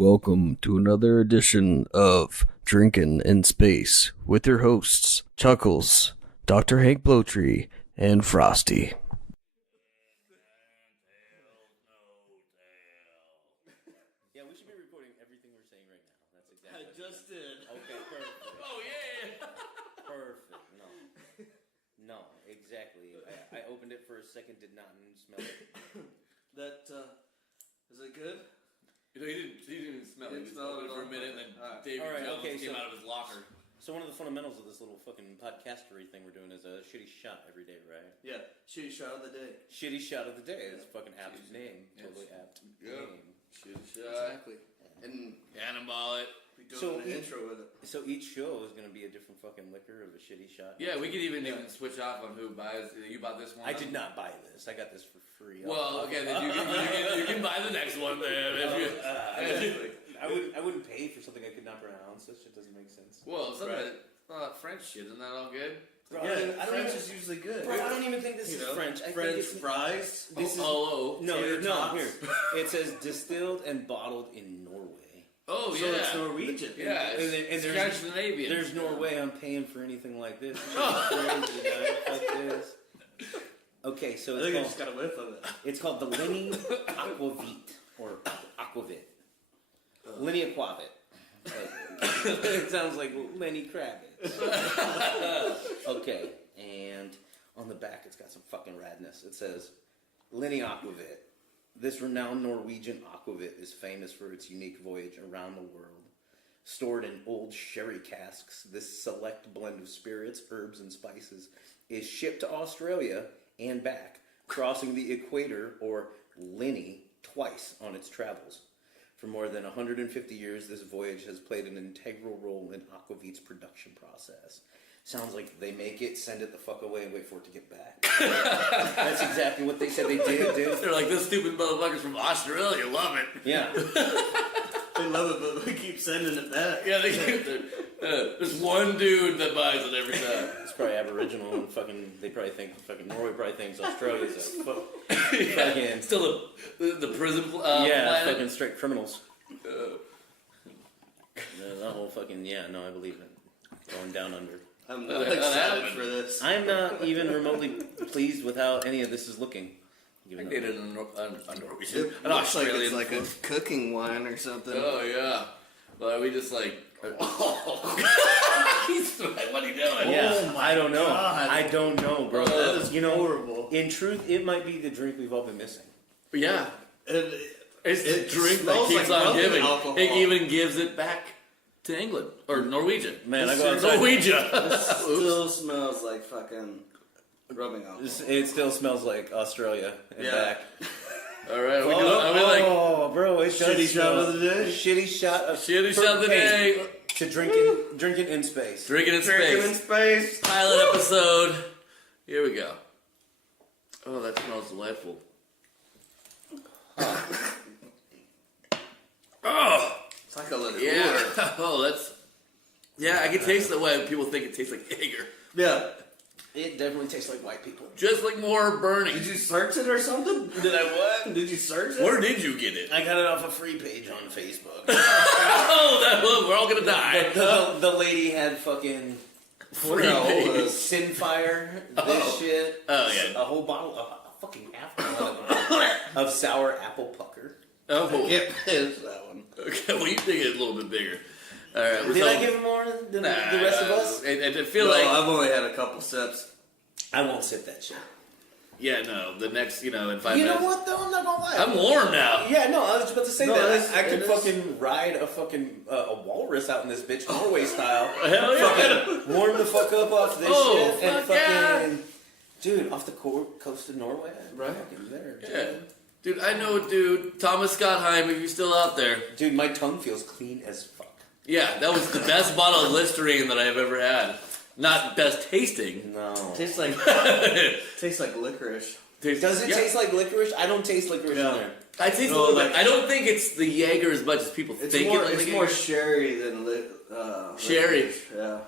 Welcome to another edition of Drinkin' in Space with your hosts, Chuckles, Dr. Hank Blowtree, and Frosty. Yeah, we should be recording everything we're saying right now. That's exactly. I just did. Okay, perfect. Oh yeah. Perfect. No, exactly. I opened it for a second, did not smell it. That is it good? You know, he didn't smell it. He just opened it for a minute, and then David Jones came out of his locker. So one of the fundamentals of this little fucking podcastery thing we're doing is a shitty shot every day, right? Yeah, shitty shot of the day. Shitty shot of the day. It's a fucking apt name. Totally apt name. Shitty shot. Exactly. And Cannonball it. we do an intro with it. So each show is going to be a different fucking liquor of a shitty shot. Yeah, we could even switch off on who buys. You bought this one? I did not buy this. I got this for free. Well, okay, then you can buy the next one then. I wouldn't pay for something I could not pronounce. This shit doesn't make sense. Well, some of that French shit, isn't that all good? Bro, Yeah, I don't French even, is usually good. bro, I don't even think this is French. I French think it's, fries. This is no, here. It says distilled and bottled in Norway. Oh, So it's Norwegian. Yeah, and Scandinavian. There's no way I'm paying for anything like this. Crazy, dog. Fuck this. Okay, so I think I just got a whiff of it. it's called the Lini aquavit or aquavit. Lini aquavit. It sounds like Lenny Kravitz. Okay, and on the back it's got some fucking radness. It says, Lini aquavit. This renowned Norwegian aquavit is famous for its unique voyage around the world. Stored in old sherry casks, this select blend of spirits, herbs, and spices is shipped to Australia and back, crossing the equator, or Lini, twice on its travels. For more than 150 years, this voyage has played an integral role in aquavit's production process. Sounds like they make it, send it the fuck away, and wait for it to get back. That's exactly what they said they did, dude. They're like, this stupid motherfuckers from Australia love it. Yeah. They love it, but we keep sending it back. Yeah, they keep there's one dude that buys it every time. It's probably Aboriginal and fucking, they probably think, fucking Norway probably thinks Australia's a fucking... Still the prison yeah, planet. fucking straight criminals. The whole fucking, I believe it. Going down under. I'm not excited for this. I'm not even remotely pleased with how any of this is looking. I dated a Norwegian. It An looks like Australian. it's like a cooking wine or something. Oh, yeah. Well, we just like... what are you doing? Yeah, I don't know. God. I don't know, bro. That is horrible. In truth, it might be the drink we've all been missing. Yeah. It's the drink that smells keeps like on rubbing giving. alcohol. It even gives it back to England. Or Norwegian. Man, I go outside. Norwegian. Still smells like fucking rubbing alcohol. It still smells like Australia and back. All right, we bro, it Shitty does shot smell. of the day? Shitty shot of the day. To drinking in space. Drinking in Drinking in space. space. Pilot episode. Here we go. Oh, that smells delightful. Oh, It's like a little yeah. Oh, that's... Yeah, I can taste the way people think it tastes like Jaeger. Yeah. It definitely tastes like white people. Just like more burning. Did you search it or something? Did I what? Did you search it? Where did you get it? I got it off a free page on Facebook. Oh, we're all gonna die. The lady had fucking Free No, page. Sinfire, this shit. Oh, yeah. A whole bottle, a fucking half bottle of sour apple pucker. Oh, Get pissed, that one. okay. Well, you think it's a little bit bigger. All right. Did I give him more than the rest of us? I feel No, like... I've only had a couple sips. I won't sip that shit. Yeah, no. The next, in 5 minutes... You know what, though? I'm not gonna lie. I'm warm now. Yeah, no, I was just about to say No, that. I it could is. fucking ride a fucking a walrus out in this bitch, Norway style. Hell yeah. Fucking warm the fuck up off this Oh, shit and fuck yeah. fucking... Dude, off the coast of Norway? Right. Fucking there, dude. Yeah. Dude, I know a dude, Thomas Scott Heim, if you're still out there. Dude, my tongue feels clean as fuck. Yeah, that was the best bottle of Listerine that I've ever had. Not best tasting. No. Tastes like licorice. Does it taste like licorice? I don't taste licorice in there. I taste a No, little like- bit. I don't think it's the Jaeger as much as people It's think more, it. it's more sherry than Sherry. licorice. Yeah.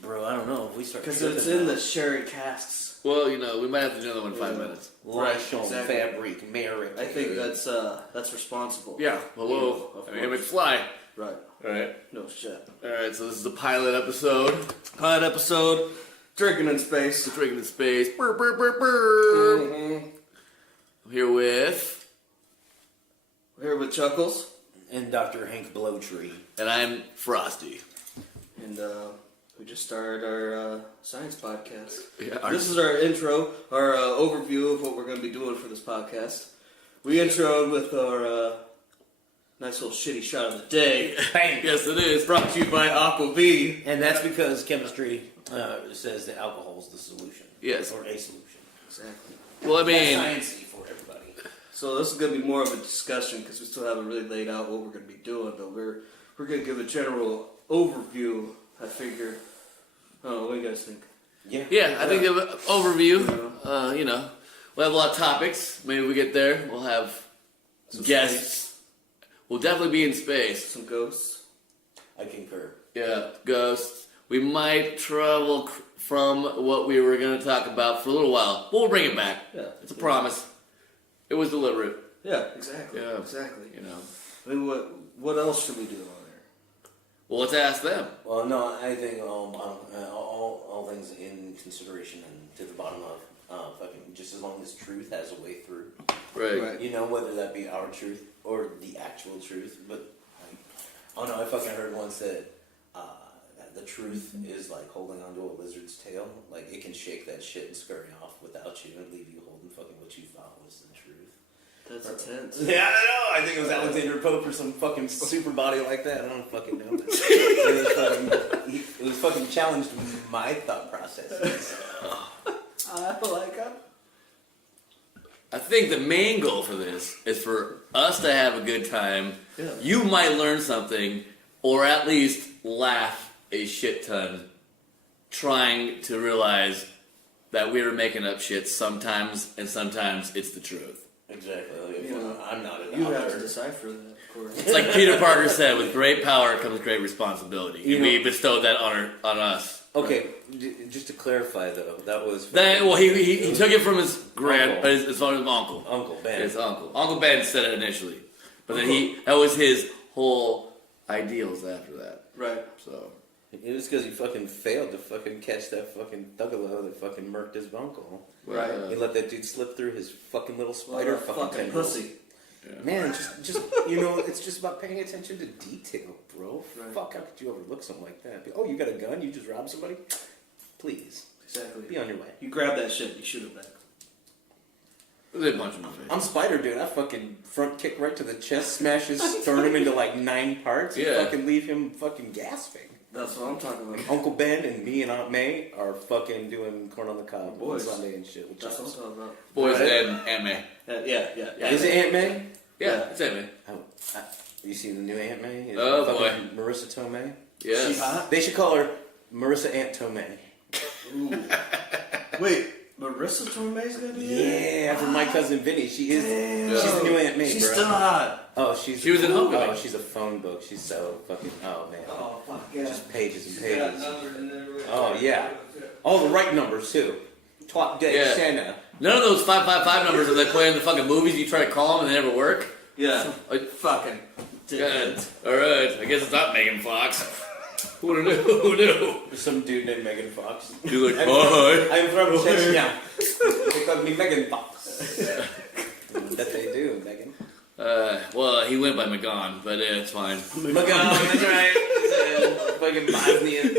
Bro, I don't know if we start. Because it's in the sherry casks. Well, we might have to do another one in 5 minutes. Lachon, exactly. fabric, merit. I think that's responsible. Yeah. Hello. Of I'm course. McFly. Right. All right. No shit. All right. So this is the pilot episode. Pilot episode. Drinking in space. Drinking in space. Burr, burr, burr, burr. Mm-hmm. I'm here with, Here with Chuckles. And Dr. Hank Blowtree. and I'm Frosty. And we just started our science podcast. Yeah, This is our intro, our overview of what we're going to be doing for this podcast. We introed with our nice little shitty shot of the day. Bang! Yes, it is. Brought to you by aquavit. And that's because chemistry says that alcohol is the solution. Yes. Or a solution. Exactly. Well, I mean, That's sciencey for everybody. So this is going to be more of a discussion because we still haven't really laid out what we're going to be doing, but we're going to give a general overview. I figure. Oh, what do you guys think? yeah, I think of an overview. We'll have a lot of topics. Maybe we get there. We'll have Some guests. We'll definitely be in space. Some ghosts. I concur. Yeah, ghosts. We might travel from what we were going to talk about for a little while. But we'll bring it back. Yeah. It's a promise. It was deliberate. Yeah, exactly. Yeah. Exactly. I I mean, what else should we do on there? Well, let's ask them. Well, no, I think all things in consideration and to the bottom of fucking just as long as truth has a way through. Right. Whether that be our truth or the actual truth. But I fucking heard once that the truth is like holding onto a lizard's tail. Like it can shake that shit and scurry off without you and leave you holding fucking what you thought was the truth. That's intense. Yeah, I don't know. I think it was Alexander Pope or some fucking super body like that. I don't fucking know. It was fucking challenged my thought process. I like it. I think the main goal for this is for us to have a good time. Yeah. You might learn something, or at least laugh a shit ton, trying to realize that we were making up shit sometimes, and sometimes it's the truth. Exactly. Like, I'm not a doctor. You have to decipher that, of course. It's like Peter Parker said, with great power comes great responsibility. You And we know- bestowed that on us. Okay, just to clarify though, that was He took it from his Uncle. his uncle. Uncle Ben. His uncle. Uncle Ben said it initially. But then that was his whole ideals after that. Right. So. It was because he fucking failed to fucking catch that fucking thuggalo that fucking murked his uncle. Right. He let that dude slip through his fucking little spider fucking tendrils. pussy. Yeah. Man, just it's just about paying attention to detail, bro. Right. Fuck, how could you overlook something like that? Oh, you got a gun? You just robbed somebody? Please, Exactly. be on your way. You grab that shit, you shoot it back. They punched him in the face. I'm Spider Dude. I fucking front kick right to the chest, smash his sternum into like 9 parts, and Yeah. fucking leave him fucking gasping. That's what I'm talking about. Uncle Ben and me and Aunt May are fucking doing corn on the cob Boys. on Sunday and shit. With That's what I'm chops. talking about. Boys Right? and Aunt May. Yeah. Is it Aunt May? Yeah, it's Aunt May. You seen the new Aunt May? Oh, Fucking Marissa Tomei. Yes. She hot? They should call her Marissa Aunt Tomei. Ooh. Wait, Marissa Tomei's gonna be in it? Yeah, after my cousin Vinny, she is. Damn. She's the new Aunt May, She's bro. still hot. Oh, She was in Homecoming. Oh, she's a phone book. She's so fucking. Oh man. Oh, fuck yeah. Just pages and She's got pages. numbers and everything. Oh yeah. All the right numbers too. Twat day Yeah. Santa. None of those 555 numbers that they play in the fucking movies. You try to call them and they never work. Yeah. Like, Fucking. good. All right. I guess it's not Megan Fox. Who knew? Who knew? There's some dude named Megan Fox. He's like, I'm hi. I'm from Chechnya. They call me Megan Fox. That they do, Megan. Well, he went by McGon, but it's fine. Megan, that's right. Fucking Bosnian.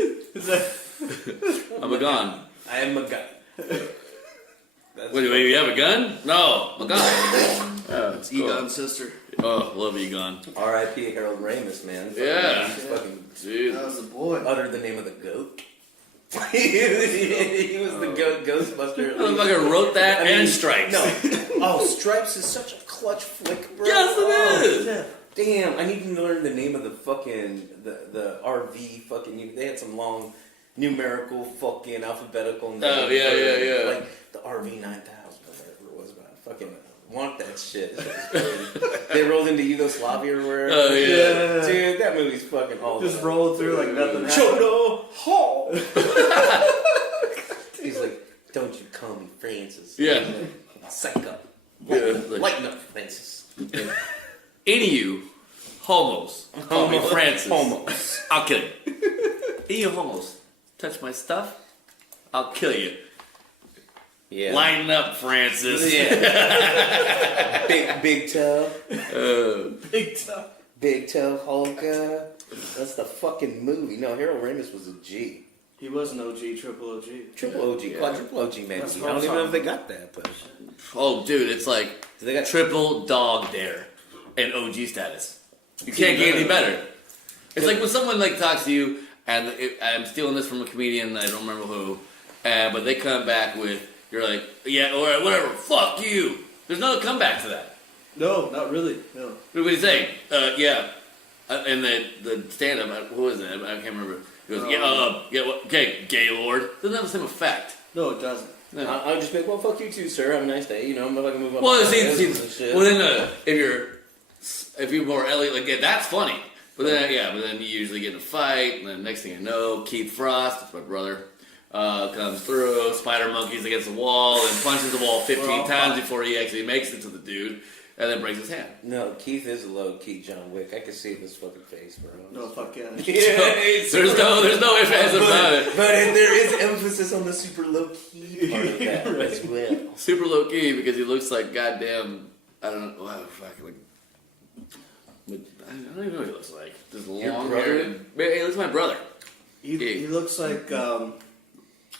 I'm McGon. I am Megan. Wait, you have a gun? No, McGon. It's Egon's sister. Oh, love Egon. R.I.P. Harold Ramis, man. Yeah. He's fucking Dude. That was the boy. uttered the name of the goat. He was the goat Ghostbuster. I fucking wrote that and Stripes. No. Oh, Stripes is such a clutch flick, bro. Yes, it is. Yeah. Damn, I need to learn the name of the fucking the RV fucking. They had some long numerical fucking alphabetical. Names Oh, yeah. Like the RV 9000 or whatever it was, but I fucking want that shit. They rolled into Yugoslavia or wherever. Oh, yeah. Dude, that movie's fucking all Just roll through like nothing happened. Chodo Hall. He's like, don't you call me Francis. Yeah. Psycho. Yeah, Lighten up, Francis. Any of you homos call me Francis. Homos. I'll kill you. Any of you homos touch my stuff, I'll kill you. Yeah. Lighten up, Francis. Yeah. Big toe. Big time. Big toe Hulk. That's the fucking movie. No, Harold Ramis was a G. He was an OG, triple OG. Triple OG, Yeah. quadruple OG, maybe. That's I what don't I'm even know if they talking got that, but Oh, dude, it's like they got triple dog dare and OG status. You can't get any better. It's like when someone like talks to you, and I'm stealing this from a comedian, I don't remember who, but they come back with, you're like, yeah, all right, whatever, fuck you. There's no comeback to that. No, not really. No. What do you say? Yeah. And the stand-up, who was it? I can't remember. He goes, okay, Gaylord. Doesn't have the same effect. No, it doesn't. No. I'll just be like, well, fuck you too, sir. Have a nice day. You know, I'm not gonna move on. Well, my business and see, shit. well then, if you're more Elliot, like yeah, that's funny. But then, but then you usually get in a fight, and then next thing you know, Keith Frost, that's my brother, comes through, spider monkeys against the wall, and punches the wall 15 times before he actually makes it to the dude, and then breaks his hand. No, Keith is a low-key John Wick. I can see his fucking face, bro. No, fuck yeah. There's There's no ifs, ands, or about it. But there is emphasis on the super low-key part of that Right. as well. Super low key because he looks like goddamn. I don't know. Wow, fuck, like. I don't even know what he looks like. Just Your long brother? hair. He looks like my brother. He looks like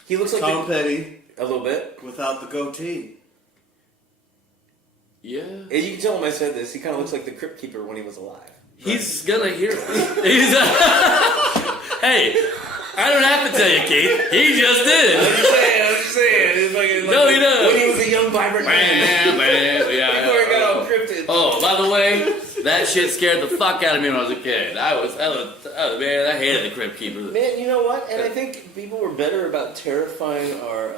He looks like Tom Petty a little bit. without the goatee. Yeah. And you can tell him I said this. He kind of looks like the Crypt Keeper when he was alive. He's gonna hear. He's. Hey, I don't have to tell you, Keith. He just did. I'm just saying. It's like No, he does. When he was a young, vibrant man. Yeah. Before he got all cryptid. Oh, by the way, that shit scared the fuck out of me when I was a kid. I hated the Crypt Keeper. Man, you know what? And I think people were better about terrifying our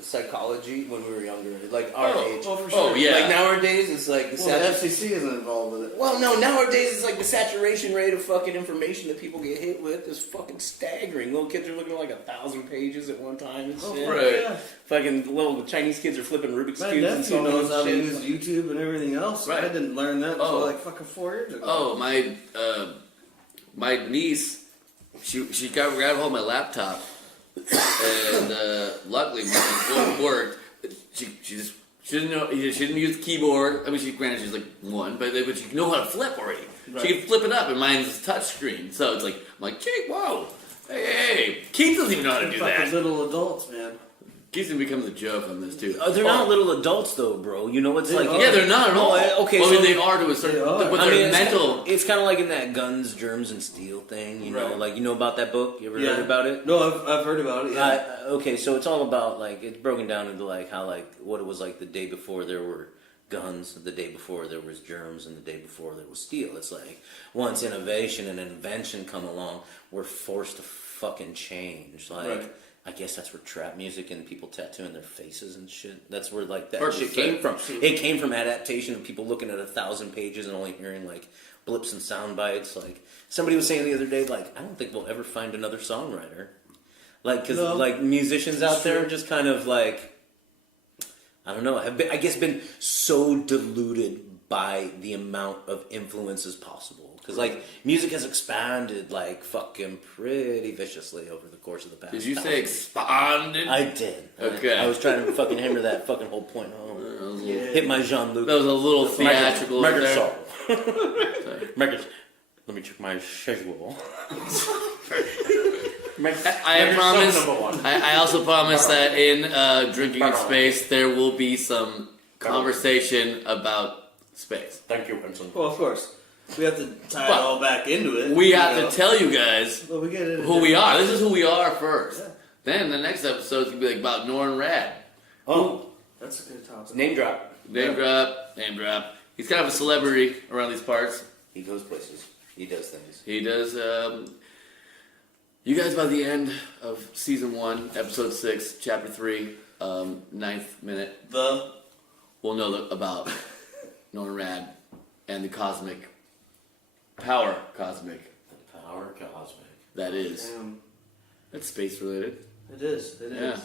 psychology when we were younger, like our age. Oh, for sure. Oh, yeah. Like nowadays, it's like the Well, the FCC isn't involved with it. Well, no, nowadays it's like the saturation rate of fucking information that people get hit with is fucking staggering. Little kids are looking at like 1,000 pages at one time and shit. right. Yeah. Fucking little Chinese kids are flipping Rubik's My Cubes and nephew so knows how to shit. use YouTube and everything else. Right. I didn't learn that until Oh. like fucking 4 years ago. Oh, my niece, she got grabbed hold of my laptop, and luckily mine worked. She didn't know, she didn't use the keyboard. I mean, she's like one, but she can know how to flip already. Right. She can flip it up, and mine's touch screen. So it's like, I'm like, gee, whoa, hey, Keith doesn't even know how to do Fucking that. little adults, man. Keith becomes a joke on this too. They're not little adults though, bro. You know, it's They like are. Yeah, they're not at all. okay, well, I mean, so- they are to a certain, They are. but I their mean, mental. It's kind of like in that guns, germs, and steel thing. You know, Right. like you know about that book. You ever Yeah. heard about it? No, I've heard about it. Yeah. Okay, so it's all about like it's broken down into like how like what it was like the day before there were guns, the day before there was germs, and the day before there was steel. It's like once innovation and invention come along, we're forced to fucking change. Like Right. I guess that's where trap music and people tattooing their faces and shit. That's where like that Perfect shit came fit. from. It came from adaptation of people looking at 1,000 pages and only hearing like blips and sound bites. Like somebody was saying the other day, like I don't think we'll ever find another songwriter. Like because No. like musicians out there true. are just kind of like I don't know. Have been, I guess been so diluted by the amount of influences possible. Because like music has expanded like fucking pretty viciously over the course of the past. Did you 1,000 say years. expanded? I did. Okay. I was trying to fucking hammer that fucking whole point home. Yeah. Hit my Jean-Luc. That was a little theatrical Record there. song. Record. Let me check my schedule. I promise. I also promise that in Drinking in Space there will be some conversation about space. Thank you, Vincent. Well, of course. We have to tie But it all back into it. We you have know. to tell you guys Well, we get it. who we are. This is who we are first. Yeah. Then the next episode's gonna be like about Norrin Rad. Oh, That's a good topic. name drop. Name drop. He's kind of a celebrity around these parts. He goes places. He does things. He does. You guys, by the end of season 1, episode 6, chapter 3, 9th minute, will know about Norrin Rad and the cosmic Power cosmic. The power cosmic. That is. Damn. That's space related. It is. It Yeah. is.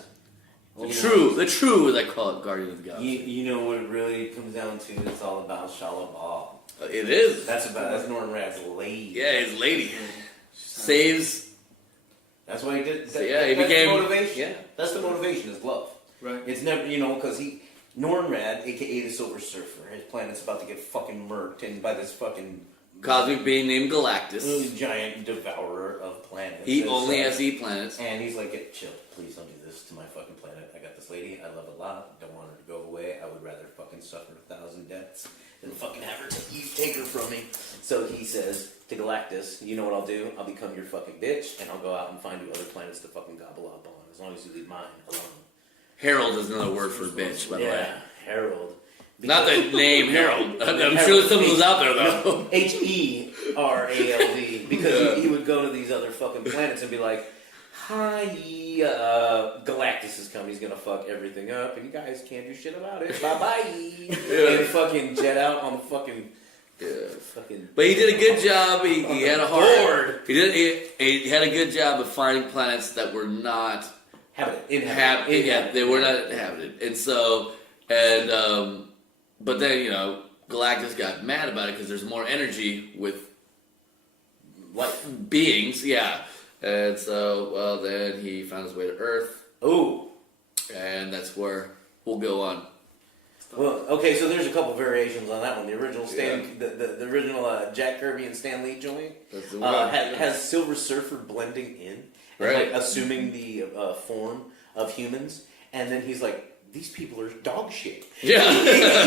The true, as I call it, Guardian of the Galaxy. You know what it really comes down to? It's all about Shalabal. It is. That's Norman Rad's lady. Yeah, his lady saves. That's why he did. So, yeah, he became motivation. Yeah, That's the motivation. Is love. Right. It's never, because Norman Rad, aka the Silver Surfer, his planet's about to get fucking murked and by this fucking cosmic being named Galactus. giant devourer of planets. He It's only like- has to eat planets. And he's like, get chill. Please don't do this to my fucking planet. I got this lady. I love her a lot. Don't want her to go away. I would rather fucking suffer 1,000 deaths than fucking have her take her from me. So he says to Galactus, you know what I'll do? I'll become your fucking bitch, and I'll go out and find you other planets to fucking gobble up on, as long as you leave mine alone. Harold is another word for bitch, by the way. Yeah, Harold. Not the name Harold. I'm sure someone was out there though. Herald, because he would go to these other fucking planets and be like, "Hi, Galactus is coming. He's gonna fuck everything up, and you guys can't do shit about it. Bye bye." And fucking jet out on the fucking. Fucking. But he did a good job. He had a heart. He had a good job of finding planets that were not Inhabited. Yeah, they were not inhabited, and so but then Galactus got mad about it because there's more energy with beings, yeah, and so then he found his way to Earth. Ooh. And that's where we'll go on. Well, okay, so there's a couple variations on that one. The original the original Jack Kirby and Stan Lee joint That's the one. has Silver Surfer blending in, and, Right. assuming the form of humans, and then he's like, these people are dog shit. Yeah.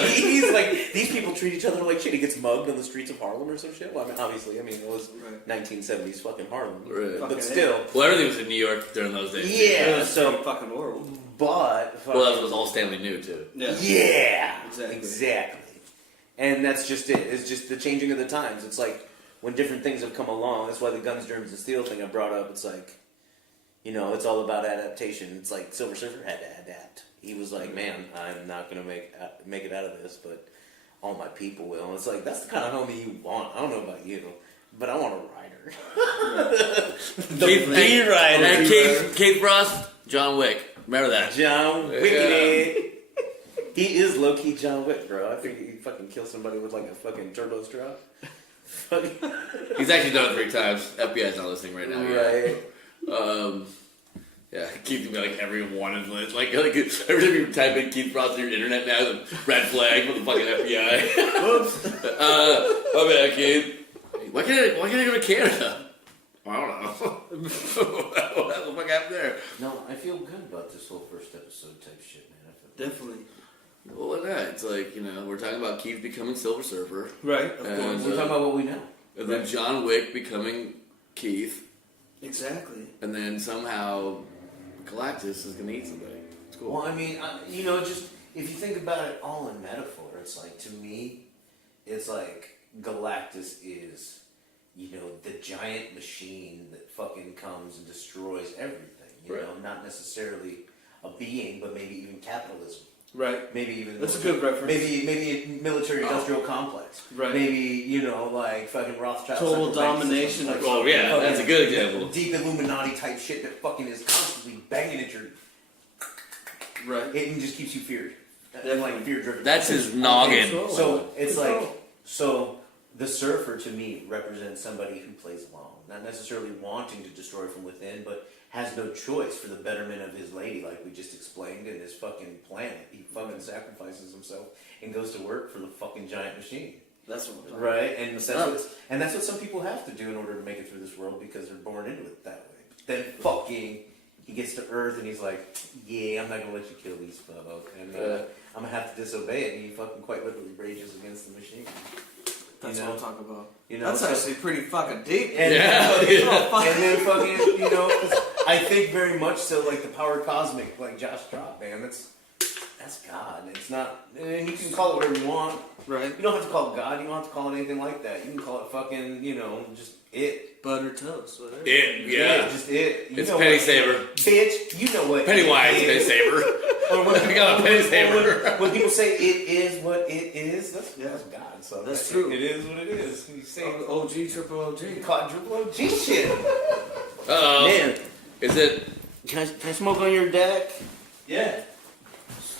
He's like, these people treat each other like shit. He gets mugged on the streets of Harlem or some shit. Well, obviously, it was 1970s fucking Harlem, Right. but still. Well, everything was in New York during those days. Yeah, That's so pretty fucking horrible. but Well, that was all Stanley knew too. yeah, Exactly. And that's just it. It's just the changing of the times. It's like when different things have come along. That's why the guns, germs, and steel thing I brought up. It's like, it's all about adaptation. It's like Silver Surfer had to adapt. He was like, man, I'm not gonna make it out of this, but all my people will. And it's like, that's the kind of homie you want. I don't know about you, but I want a rider. The B rider. And Kate Frost, John Wick. Remember that. John Wick. He is low key John Wick, bro. I think he fucking kill somebody with like a fucking turbo strap. He's actually done it 3 times. FBI's not listening right now. Right. Yeah, Keith can be like everyone is lit. Like every time you type in Keith Frost on your internet now, the red flag for the fucking FBI. Whoops. My bad, Keith. Why can't I go to Canada? I don't know. What the fuck happened there? No, I feel good about this whole first episode type shit, man. Definitely. Well, why not? It's like, we're talking about Keith becoming Silver Surfer. Right, of And, course. We're talking about what we know. And then John Wick becoming Keith. Exactly. And then somehow Galactus is going to eat somebody. It's cool. Well, I mean, just if you think about it all in metaphor, it's like, to me, it's like Galactus is, the giant machine that fucking comes and destroys everything. You know, not necessarily a being, but maybe even capitalism. Right. Maybe even That's a good reference. Maybe a military-industrial complex. Right. Maybe like fucking Rothschild. Total central bank domination. systems, Oh, yeah, that's a good example. Deep Illuminati type shit that fucking is constantly banging at your. Right. It just keeps you feared. And like fear-driven. That's his noggin. So it's like the surfer to me represents somebody who plays along, not necessarily wanting to destroy from within, but has no choice for the betterment of his lady, like we just explained in this fucking planet. He fucking sacrifices himself and goes to work for the fucking giant machine. That's what we're talking Right, and that's what some people have to do in order to make it through this world because they're born into it that way. But then fucking, he gets to Earth and he's like, yeah, I'm not gonna let you kill these folk, and I'm gonna have to disobey it. And he fucking quite literally rages against the machine. That's what I'm talking about. That's actually pretty fucking deep. And Yeah. and then fucking, I think very much so like the power cosmic, like Josh dropped, man. That's God. It's not. You can call it whatever you want. Right. You don't have to call it God. You don't have to call it anything like that. You can call it fucking, just it. Butter toast, whatever. It, yeah. Just it. You It's know penny what- saver. Bitch, you know what. Pennywise it penny is. saver. Or when, We got a penny saver. when people say it is what it is, that's Yeah. God. So That's true. It is what it is. You say OG, triple OG. quadruple OG shit. Uh-oh. Man, Is it? can I smoke on your deck? Yeah.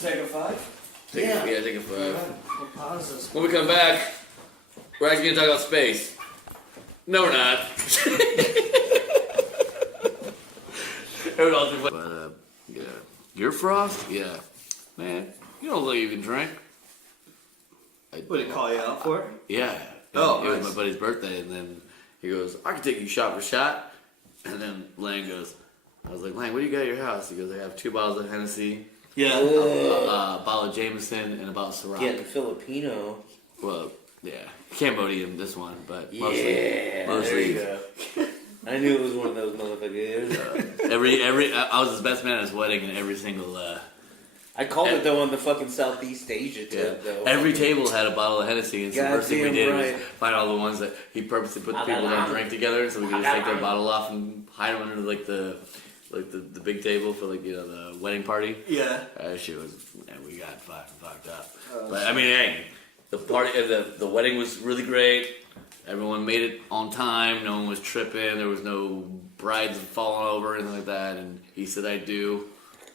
Take a 5. Take Yeah. take a 5. We'll pause this. When we come back, we're actually going to talk about space. No, we're not. But, yeah. You're Frost? Yeah. Man, you don't look like you can drink. What did he call you out for? Yeah. Oh, It was nice. my buddy's birthday, and then he goes, I can take you shot for shot. And then Lang goes, I was like, Lang, what do you got at your house? He goes, I have 2 bottles of Hennessy, Yeah. a bottle of Jameson, and a bottle of Ciroc. Getting Filipino. Well, yeah. Cambodian, this one, but Yeah, mostly. there you go. I knew it was one of those motherfuckers. I was his best man at his wedding, and every single I called it though on the fucking Southeast Asia tip though. every table had a bottle of Hennessy, and so the first thing we Goddamn did right. was find all the ones that he purposely put the people that don't drink together, so we could just take their bottle off and hide them under the big table for the wedding party. Yeah. Shit was, we got fucked up. But I mean, hey, the party, the wedding was really great. Everyone made it on time. No one was tripping. There was no brides falling over or anything like that. And he said, "I do."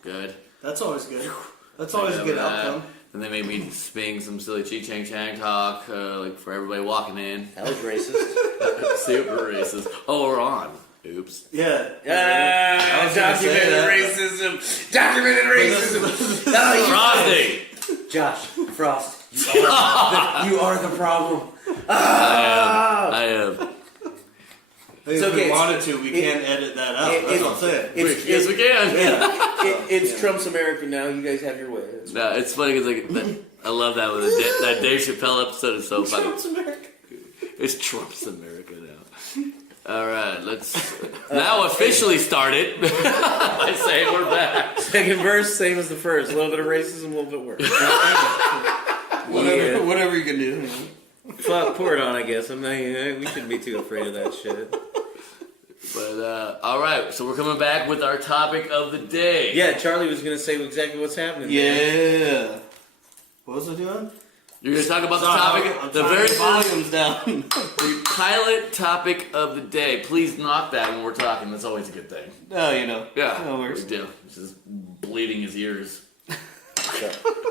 Good. That's always good. That's always a good outcome. And they made me sing some silly chang talk, for everybody walking in. That was racist. Super racist. Oh, we're on. Oops. Yeah. Ah, documented racism. Documented racism. Frosty. Josh Frost, you are the problem. I am. If okay, we wanted to, we can't edit that out. That's what I'm saying. Yes, we can. It's Trump's America now. You guys have your way. It's No, it's funny because I love that with that Dave Chappelle episode is so funny. Trump's America. It's Trump's America now. All right, let's now officially start it by saying we're back. Second verse, same as the first. A little bit of racism, a little bit worse. Whatever you can do. Fuck, pour it on. I guess I'm not. We shouldn't be too afraid of that shit. But all right, so we're coming back with our topic of the day. Yeah, Charlie was gonna say exactly what's happening. Yeah. What was I doing? You're going to talk about the topic, I'm the trying very to get volumes down. the pilot topic of the day. Please knock that when we're talking. That's always a good thing. No, Yeah, No worries. big deal. It's just bleeding his ears.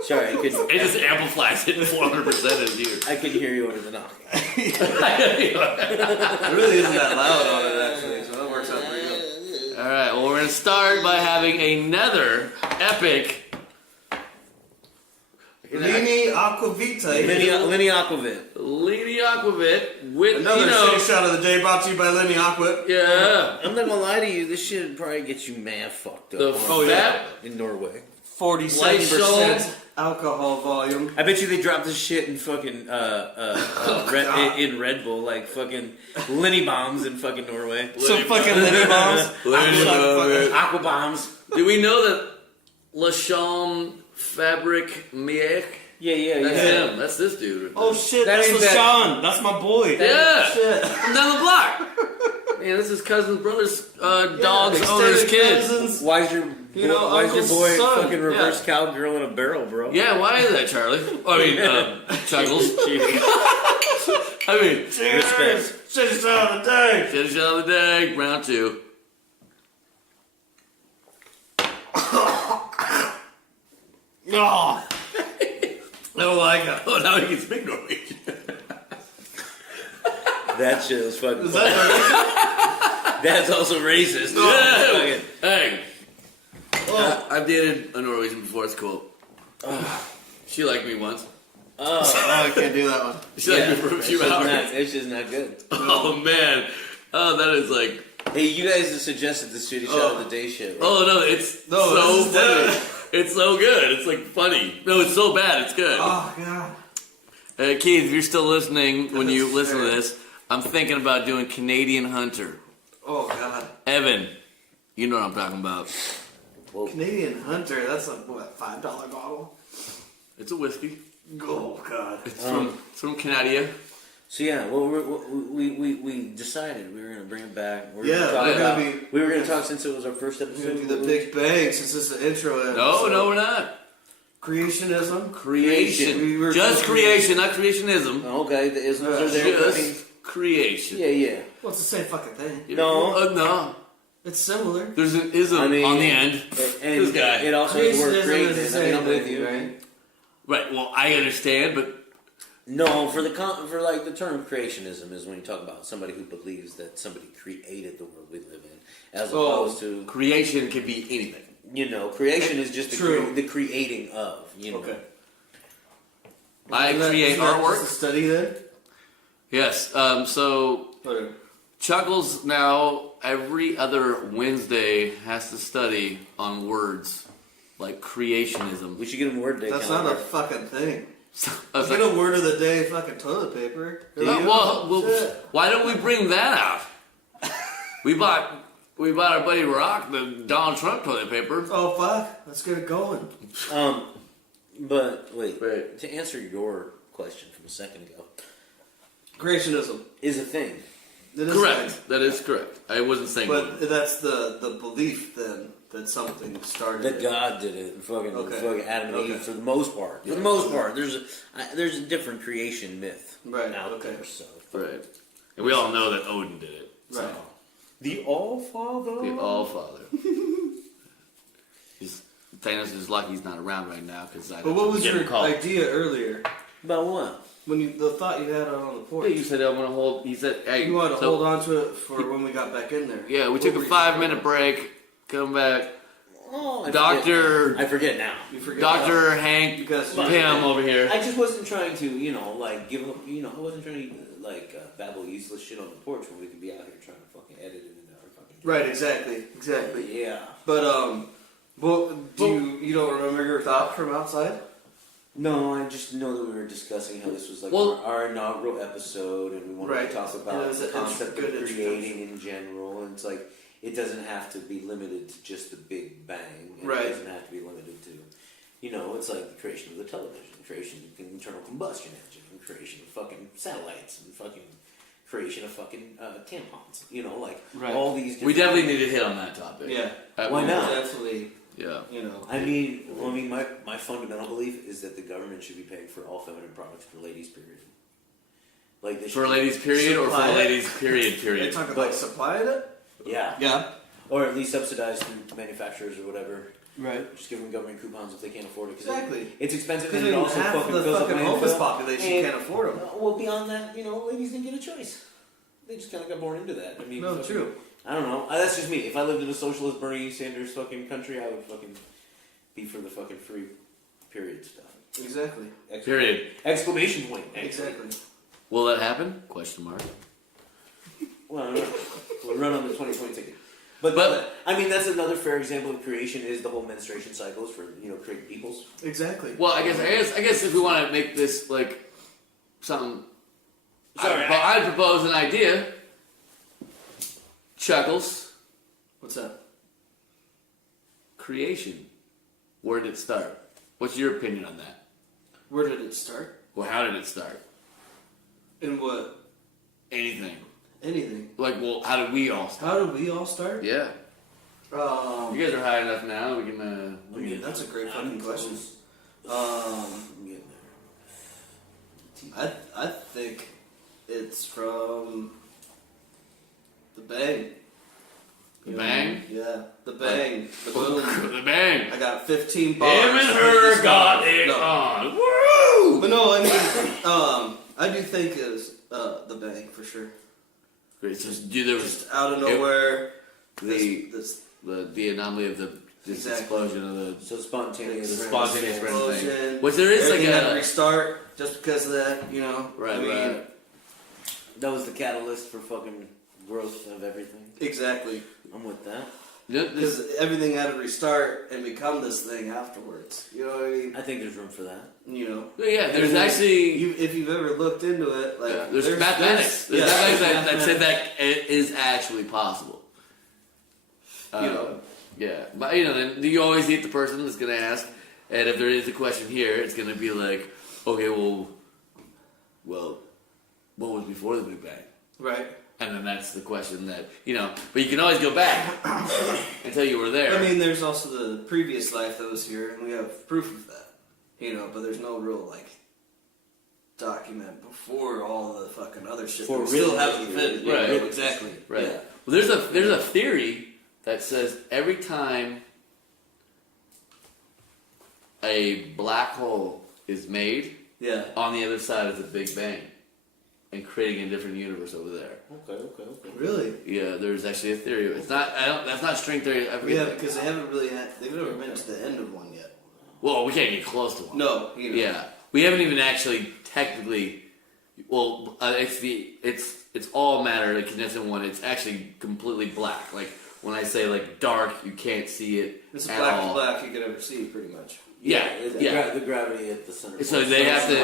Sorry, It just amplifies it 400% in his ears. I could hear you over the knock. It really isn't that loud on it, actually, so that works out pretty good. All right, well, we're going to start by having another epic. Lini aquavit. Lini aquavit. Lini aquavit with, Another city shot of the day brought to you by Lini Aqua. yeah, I'm not gonna lie to you. This shit would probably get you mad fucked up. the fat in Norway. 47% alcohol volume. I bet you they dropped this shit in fucking in Red Bull, like fucking Linny bombs in fucking Norway. Some fucking Lini bombs. Aqua bombs. Do we know that Lachon Fabric Miek? Yeah. That's him. That's this dude. Oh shit, That that's ain't that- LaShawn. That's my boy. Yeah. Shit. From down the block. Man, this is cousin's brother's dog's owner's Extended kid. cousins. Why's your why's your Uncle's boy son. fucking reverse cowgirl in a barrel, bro? Yeah, why is that, Charlie? I mean, Chuckles. I mean, Respect. City shot of the day. finish of the day, round 2. Oh. I don't like it. Oh, now he can speak Norwegian. That shit is fucking. Is that That's also racist. Yeah. Hey, I've dated a Norwegian before. It's cool. She liked me once. Oh, I can't do that one. She liked me for a few hours. It's just not good. Oh man. Oh, that is like. Hey, you guys have suggested the City Shot of the Day shit. Right? Oh no, it's so this is funny. good. It's so good. It's like funny. No, it's so bad. It's good. Oh god. Keith, if you're still listening when you That's listen to fair. this, I'm thinking about doing Canadian Hunter. Oh god. Evan, you know what I'm talking about. Well, Canadian Hunter, that's a, what, $5 bottle? It's a whiskey. Oh, God. It's from Canada. so yeah, well, we decided we were gonna bring it back. We were gonna talk since it was our first We're episode. going to do the Big Bang since this is the intro episode. No, we're not. Creationism. Creation. We were Just supposed to- creation, not creationism. Okay, the isms are there. Just creation. Yeah. Well, it's the same fucking thing. No. No. It's similar. There's an ism I mean, on the end. And This guy. it also has the word Creationism is the created. I same mean, I'm with thing, you. right? Right. Well, I understand, but No, for the term creationism is when you talk about somebody who believes that somebody created the world we live in, as opposed to creation can be anything. creation is just True. the creating of. Okay. I Isn't that- create isn't that artwork. just a study then? Yes. So Whatever. Chuckles now every other Wednesday has to study on words like creationism. We should get him word day. That's not calendar. a fucking thing. I was Get like, a word of the day, fucking toilet paper. well, Shit. why don't we bring that out? We bought our buddy Rock the Donald Trump toilet paper. Oh fuck! Let's get it going. But wait, Right. to answer your question from a second ago, Creationism. is a thing. It is Correct. fine. That is correct. I wasn't saying But that. that's the belief then that something started. That it. God did it, fucking Adam and Okay. Eve for the most part. For the most part, there's a different creation myth Right, out okay. there. So Right. And we all know that Odin did it. Right. the All Father. The All Father. Thanos is lucky he's not around right now because I. But what was get your a call. idea earlier? About what? When the thought you had out on the Yeah, porch? you said I want to hold. He said, "Hey, You wanted to so- hold on to it for when we got back in there. Yeah, we What took a were you 5-minute thinking? break. Come back, Oh, Doctor I forget now. You forget Doctor Hank Because Pym over here. I just wasn't trying to, give up. I wasn't trying to babble useless shit on the porch when we could be out here trying to fucking edit it into our fucking. Right, exactly. Yeah. But well, you don't remember your thought from outside? No, I just know that we were discussing how this was like Well- our inaugural episode, and we wanted Right. to talk And it about was the a concept good of creating in general. And it's like it doesn't have to be limited to just the Big Bang. And Right. It doesn't have to be limited to, it's like the creation of the television, creation of the internal combustion engine, and creation of fucking satellites, and fucking creation of fucking tampons. Right. All these. We different- definitely need to hit on that topic. Yeah. Why not? Definitely. Yeah. I mean, my fundamental belief is that the government should be paying for all feminine products for ladies. Period. Like they For should- ladies, period, or for Supply it. ladies, period, They period. talk about supplying it? Yeah. Yeah. Or at least subsidized through manufacturers or whatever. Right. Just give them government coupons if they can't afford it. 'Cause Exactly. It's expensive Because and it also half fucking the fills up fucking landfill. homeless population And- can't afford them. Well, beyond that, ladies didn't get a choice. They just kind of got born into that. I mean, No, fucking- true. I don't know. That's just me. If I lived in a socialist Bernie Sanders fucking country, I would fucking be for the fucking free period stuff. Exactly. Period. Exclamation point. actually. Exactly. Will that happen? Question mark. Well, I don't know. We'll run on the 2020 ticket. But I mean, that's another fair example of creation is the whole menstruation cycles for creating peoples. Exactly. Well, I guess if we want to make this like something, Sorry, I'd propose an idea. Chuckles, What's that? creation. Where did it start? What's your opinion on that? Where did it start? Well, how did it start? In what? Anything. Anything. Like, well, how did we all start? How did we all start? Yeah. You guys are high enough now. We can. That's a great fucking question. I'm getting there. I think it's from the bang. The bang? Yeah, the bang. The boom. The bang. I got 15 bars. Him and her got it No. on. Woo! But no, I mean, I do think it was the bang for sure. Great. So there was Just out of nowhere. the anomaly of this Exactly. explosion of the So spontaneous. spontaneous random thing. Explosion. Which there is like Everything had to a restart just because of that. right, I mean, right. That was the catalyst for fucking growth of everything. Exactly. I'm with that. Because everything had to restart and become this thing afterwards. You know what I mean? I think there's room for that. Yeah, there's actually if you've ever looked into it, like there's mathematics. There's yeah, mathematics that said that it is actually possible. Yeah, but then you always hit the person that's gonna ask, and if there is a question here, it's gonna be like, okay, well, what was before the Big Bang? Right. And then that's the question that but you can always go back until you were there. I mean, there's also the previous life that was here, and we have proof of that. But there's no real document before all the fucking other shit. For that we still real haven't history. invented. Right. Yeah, exactly. Right. Yeah. Well, there's a theory that says every time a black hole is made, Yeah. on the other side is a Big Bang, and creating a different universe over there. Okay. Really? Yeah, there's actually a theory. It's not. That's not string theory. Yeah, because they haven't really they've never been to the end of one yet. Well, we can't get close to one. No. Yeah, we haven't even actually technically. Well, it's all matter. Like condensed in one. It's actually completely black. Like when I say dark, you can't see it It's at black all. to black you could ever see, pretty much. Yeah. The gravity at the center. So they have to.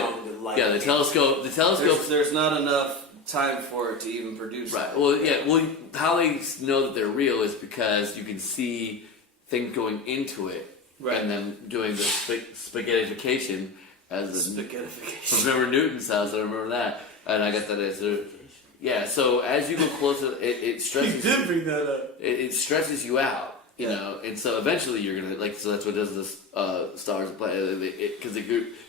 Yeah, the telescope. The telescope. There's not enough time for it to even produce. Right. that. Well, yeah. Well, how they know that they're real is because you can see things going into it, Right. and then doing the spaghettification as the Spaghettification. Remember Newton's house? I remember that, and I got that answer. Yeah. So as you go closer, it stresses. You did bring that up. It stresses you out. And so eventually you're gonna so that's what does this stars because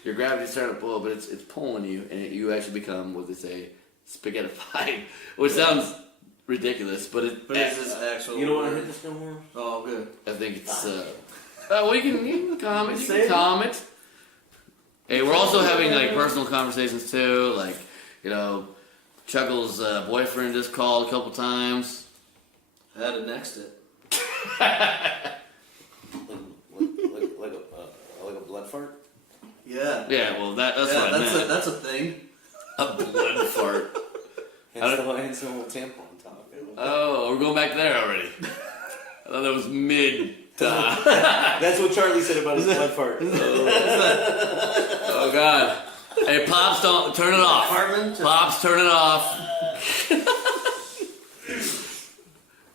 your gravity's starting to pull, but it's pulling you, and you actually become what they say spaghettified, which sounds ridiculous, but But it's this actual. You don't want to hit this no more? Oh, good. I think it's well you can comment, you can comment. Hey, we're also having personal conversations too, Chuckle's boyfriend just called a couple times. I had to next it. Like a blood fart? Yeah. Yeah, well that's what I meant. That's a thing. A blood fart. Hence the whole tampon talk. Oh, we're going back there already. I thought that was mid. That's what Charlie said about his blood fart. Oh God! Hey, Pops, don't turn it off. Pops, turn it off.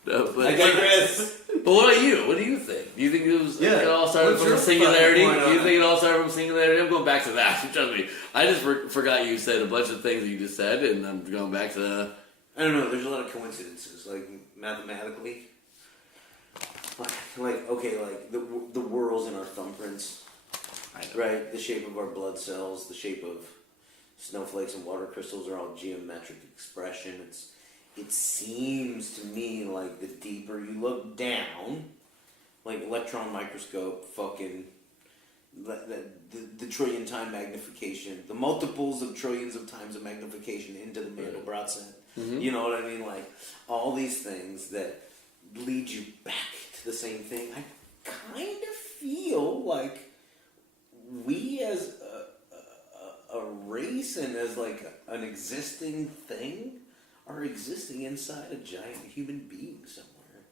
No, but, I digress. But what about you? What do you think? Do you think it all started What's from a your singularity? fucking point Do you on think it all started from singularity? I'm going back to that. Trust me. I just forgot you said a bunch of things that you just said, and I'm going back to. I don't know. There's a lot of coincidences, mathematically. The whorls in our thumbprints, right? The shape of our blood cells, the shape of snowflakes and water crystals are all geometric expression. It seems to me like the deeper you look down, like electron microscope, fucking the trillion time magnification, the multiples of trillions of times of magnification into the Mandelbrot set. Mm-hmm. You know what I mean? Like all these things that lead you back to the same thing. I kind of feel like we as a race and as an existing thing are existing inside a giant human being somewhere.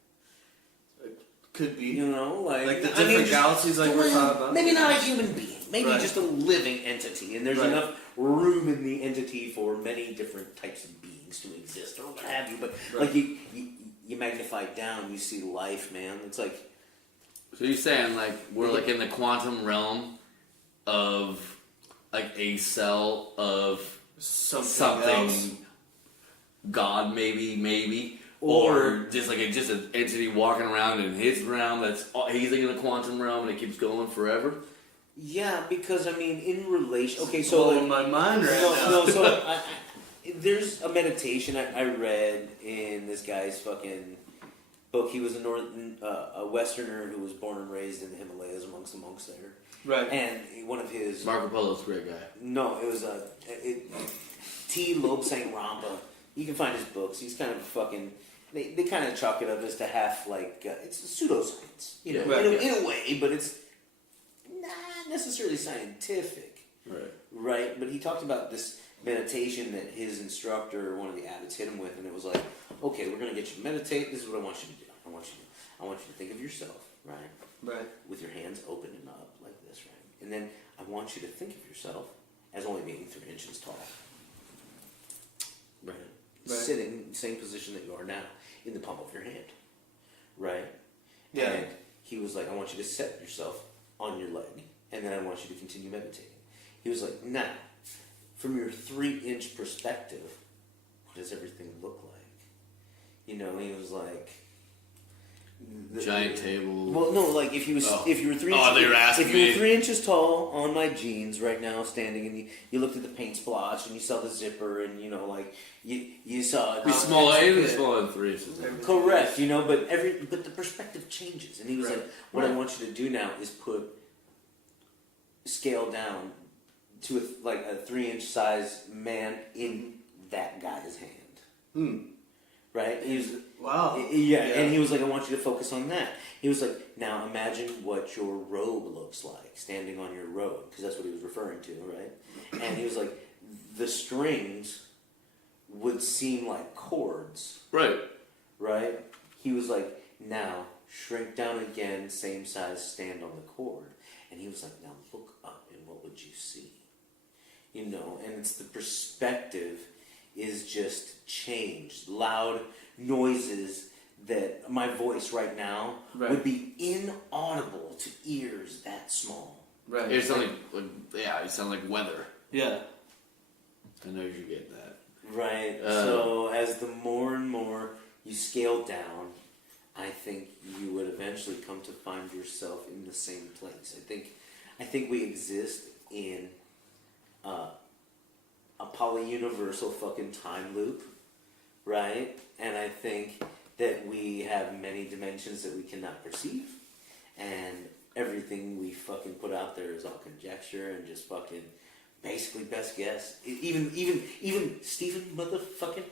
Could be. Like the different galaxies we're talking about. Maybe not a human being. Maybe Right. just a living entity. And there's enough room in the entity for many different types of beings to exist or what have you. But you magnify it down, you see life, man. It's like... So you're saying we're in the quantum realm of a cell of something else. God maybe, or just just an entity walking around in his realm he's in the quantum realm and it keeps going forever. Yeah, because in relation. Okay, so blowing my mind right now. No, so there's a meditation I read in this guy's fucking book. He was a Westerner who was born and raised in the Himalayas amongst the monks there. Right. And one of his Marco Polo's a great guy. No, it was T. Lobsang Rampa. You can find his books. He's kind of fucking. They kind of chalk it up as to half it's pseudoscience, Right. in a way, but it's not necessarily scientific, right? But he talked about this meditation that his instructor, one of the abbots, hit him with, and it was like, okay, we're gonna get you to meditate. This is what I want you to do. I want you to think of yourself, right, with your hands open and up like this, right, and then I want you to think of yourself as only being 3 inches tall, right. Sitting same position that you are now, in the palm of your hand, right? Yeah. And he was like, I want you to set yourself on your leg, and then I want you to continue meditating. He was like, now, from your 3-inch perspective, what does everything look like? You know, he was like, Giant table. well, no, like if you were 3 they were asking if you were me. 3 inches tall on my jeans right now, standing, and you looked at the paint splotch and you saw the zipper, and you know, like you saw Be smaller, even smaller than 3 inches. correct, you know, but the perspective changes, and he was like, what I want you to do now is scale down to a 3-inch size man in that guy's hand. Right? He was, Wow. yeah, and he was like, I want you to focus on that. He was like, now imagine what your robe looks like, standing on your robe, because that's what he was referring to, right? And he was like, the strings would seem like cords, Right. right? He was like, now shrink down again, same size, stand on the cord. And he was like, now look up, and what would you see? You know, and it's the perspective is just changed. Loud noises that my voice right now would be inaudible to ears that small. Right. It sound you sound like weather. Yeah. I know you get that. Right. So as the more and more you scale down, I think you would eventually come to find yourself in the same place. I think we exist in a polyuniversal fucking time loop, right? And I think that we have many dimensions that we cannot perceive, and everything we fucking put out there is all conjecture and just fucking basically best guess. Even Stephen motherfucking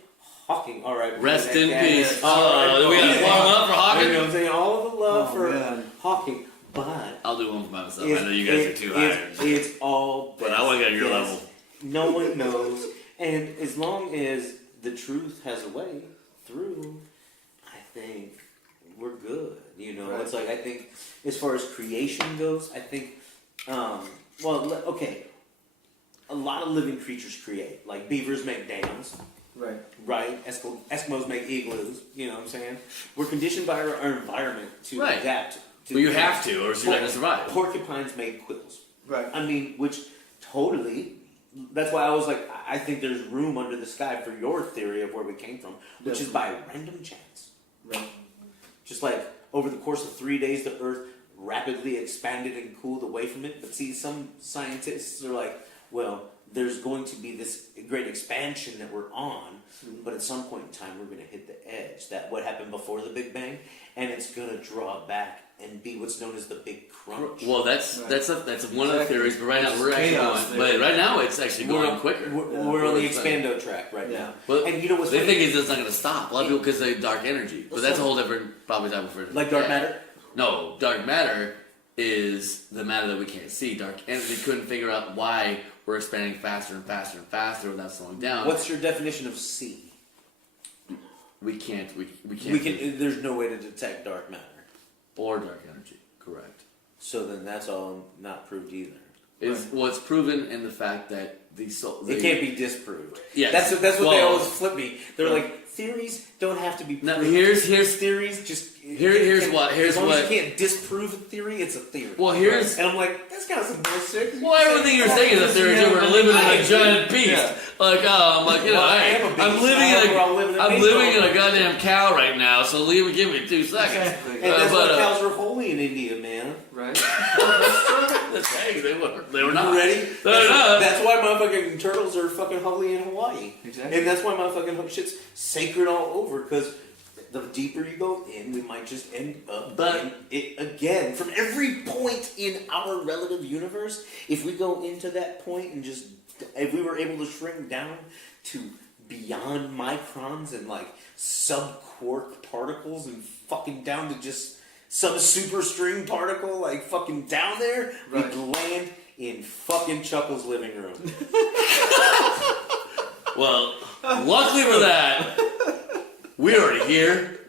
Hawking. All right, Rest in peace. All right, We got one up for Hawking. You know what I'm saying? All the love for man. Hawking, but I'll do one for myself. I know you guys are too high. it's all But I want to get on your guess. level. No one knows, and as long as the truth has a way through, I think we're good. You know, Right. it's like I think as far as creation goes, I think, okay, a lot of living creatures create. Like beavers make dams, Right. right? Eskimos make igloos. You know what I'm saying? We're conditioned by our environment to Right. adapt. But you have to, or else you're not going to survive. Porcupines make quills. Right. I mean, which totally. That's why I was like, I think there's room under the sky for your theory of where we came from, which is by random chance. Right. Just like over the course of 3 days, the Earth rapidly expanded and cooled away from it. But see, some scientists are like, well, there's going to be this great expansion that we're on, but at some point in time, we're going to hit the edge. That what happened before the Big Bang, and it's going to draw back and be what's known as the Big Crunch. Well, that's one of the theories, but right now It's we're actually chaos going. there. But right now it's actually going quicker. We're on the expando track right Yeah. now. Well, And you know what's they funny? think it's not going to stop. A lot of people could say dark energy, but that's a whole different probably type of Like dark matter? No, dark matter is the matter that we can't see. Dark energy couldn't figure out why we're expanding faster and faster and faster without slowing down. What's your definition of C? We can't. There's no way to detect dark matter. Or dark energy. Correct. So then that's all not proved either. It's proven in the fact that It can't be disproved. Yes. That's what they Well, always flip me. They're like, theories don't have to be proved. Now here's theories just here's as what you can't disprove a theory, it's a theory. Well, here's and I'm like, that's kind of some bullshit. well, everything you're saying is a theory. We're living in a giant beast. Yeah. I'm like, you know, Well, I hey, am a beast. I'm living I'm in living a goddamn cow right now. So give me 2 seconds. Exactly. And that's why but, cows were holy in India, man. Right. hey, they were not. You ready? They're not. That's why motherfucking turtles are fucking holy in Hawaii. Exactly. And that's why motherfucking shit's sacred all over, because the deeper you go in, we might just end up in it again. From every point in our relative universe, if we go into that point and just, if we were able to shrink down to beyond microns and like sub-quark particles and fucking down to just some superstring particle, like fucking down there, Right. we'd land in fucking Chuckle's living room. Well, luckily for that, we're already here.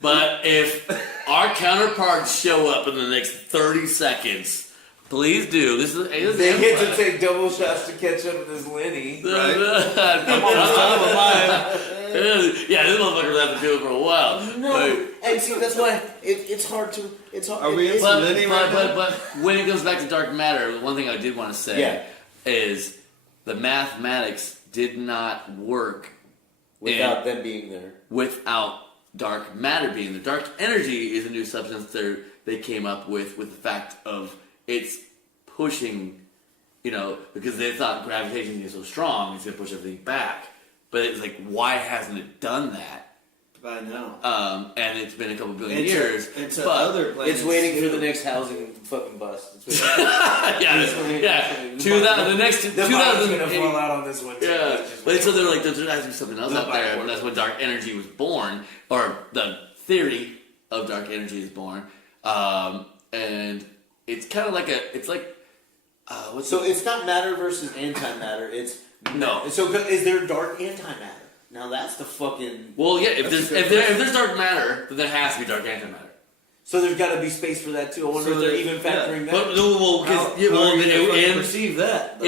But if our counterparts show up in the next 30 seconds, Please do. This is They get to take double shots to catch up with this Lini. Right? I'm on top of mine. Yeah, this motherfucker's have to do it for a while. No, and see that's why it's hard to. It's hard. Are we in But, Lini right now? but when it comes back to dark matter, one thing I did want to say Yeah. is the mathematics did not work without them being there. without dark matter being there. Dark energy is a new substance they came up with the fact of it's pushing, because they thought gravitation is so strong, it's going to push everything back. But it's like, why hasn't it done that? By now. And it's been a couple billion years. It's but other planets. It's waiting for too. the next housing fucking bust. yeah. The next The bottom's 2000. gonna fall out on this one. Too. Yeah, It's just- but so they were like, there has to be something else No out there, backward. and that's when dark energy was born, or the theory of dark energy is born. And it's kind of like So it's not matter versus antimatter. It's No. So is there dark antimatter? Now that's the fucking. Well, yeah. If That's there's a good there's dark matter, then there has to be dark antimatter. So there's got to be space for that too. I wonder So if they're there- even factoring that. But no, well, How, because how are you gonna fucking in perceive that? though?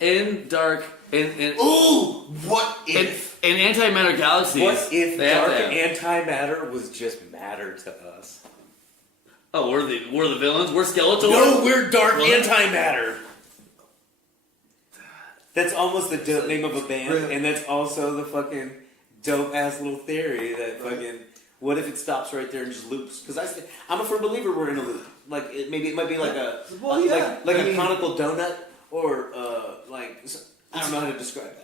in dark in Ooh, what if? in antimatter galaxies, What if they have dark to have- antimatter was just matter to us? Oh, we're the villains. We're Skeletor. No, we're dark What? antimatter. That's almost the dope name of a band, Really? and that's also the fucking dope ass little theory that fucking. What if it stops right there and just loops? Because I'm a firm believer we're in a loop. Like maybe it might be like a Well, yeah. like I a mean- conical donut or I don't know how to describe that.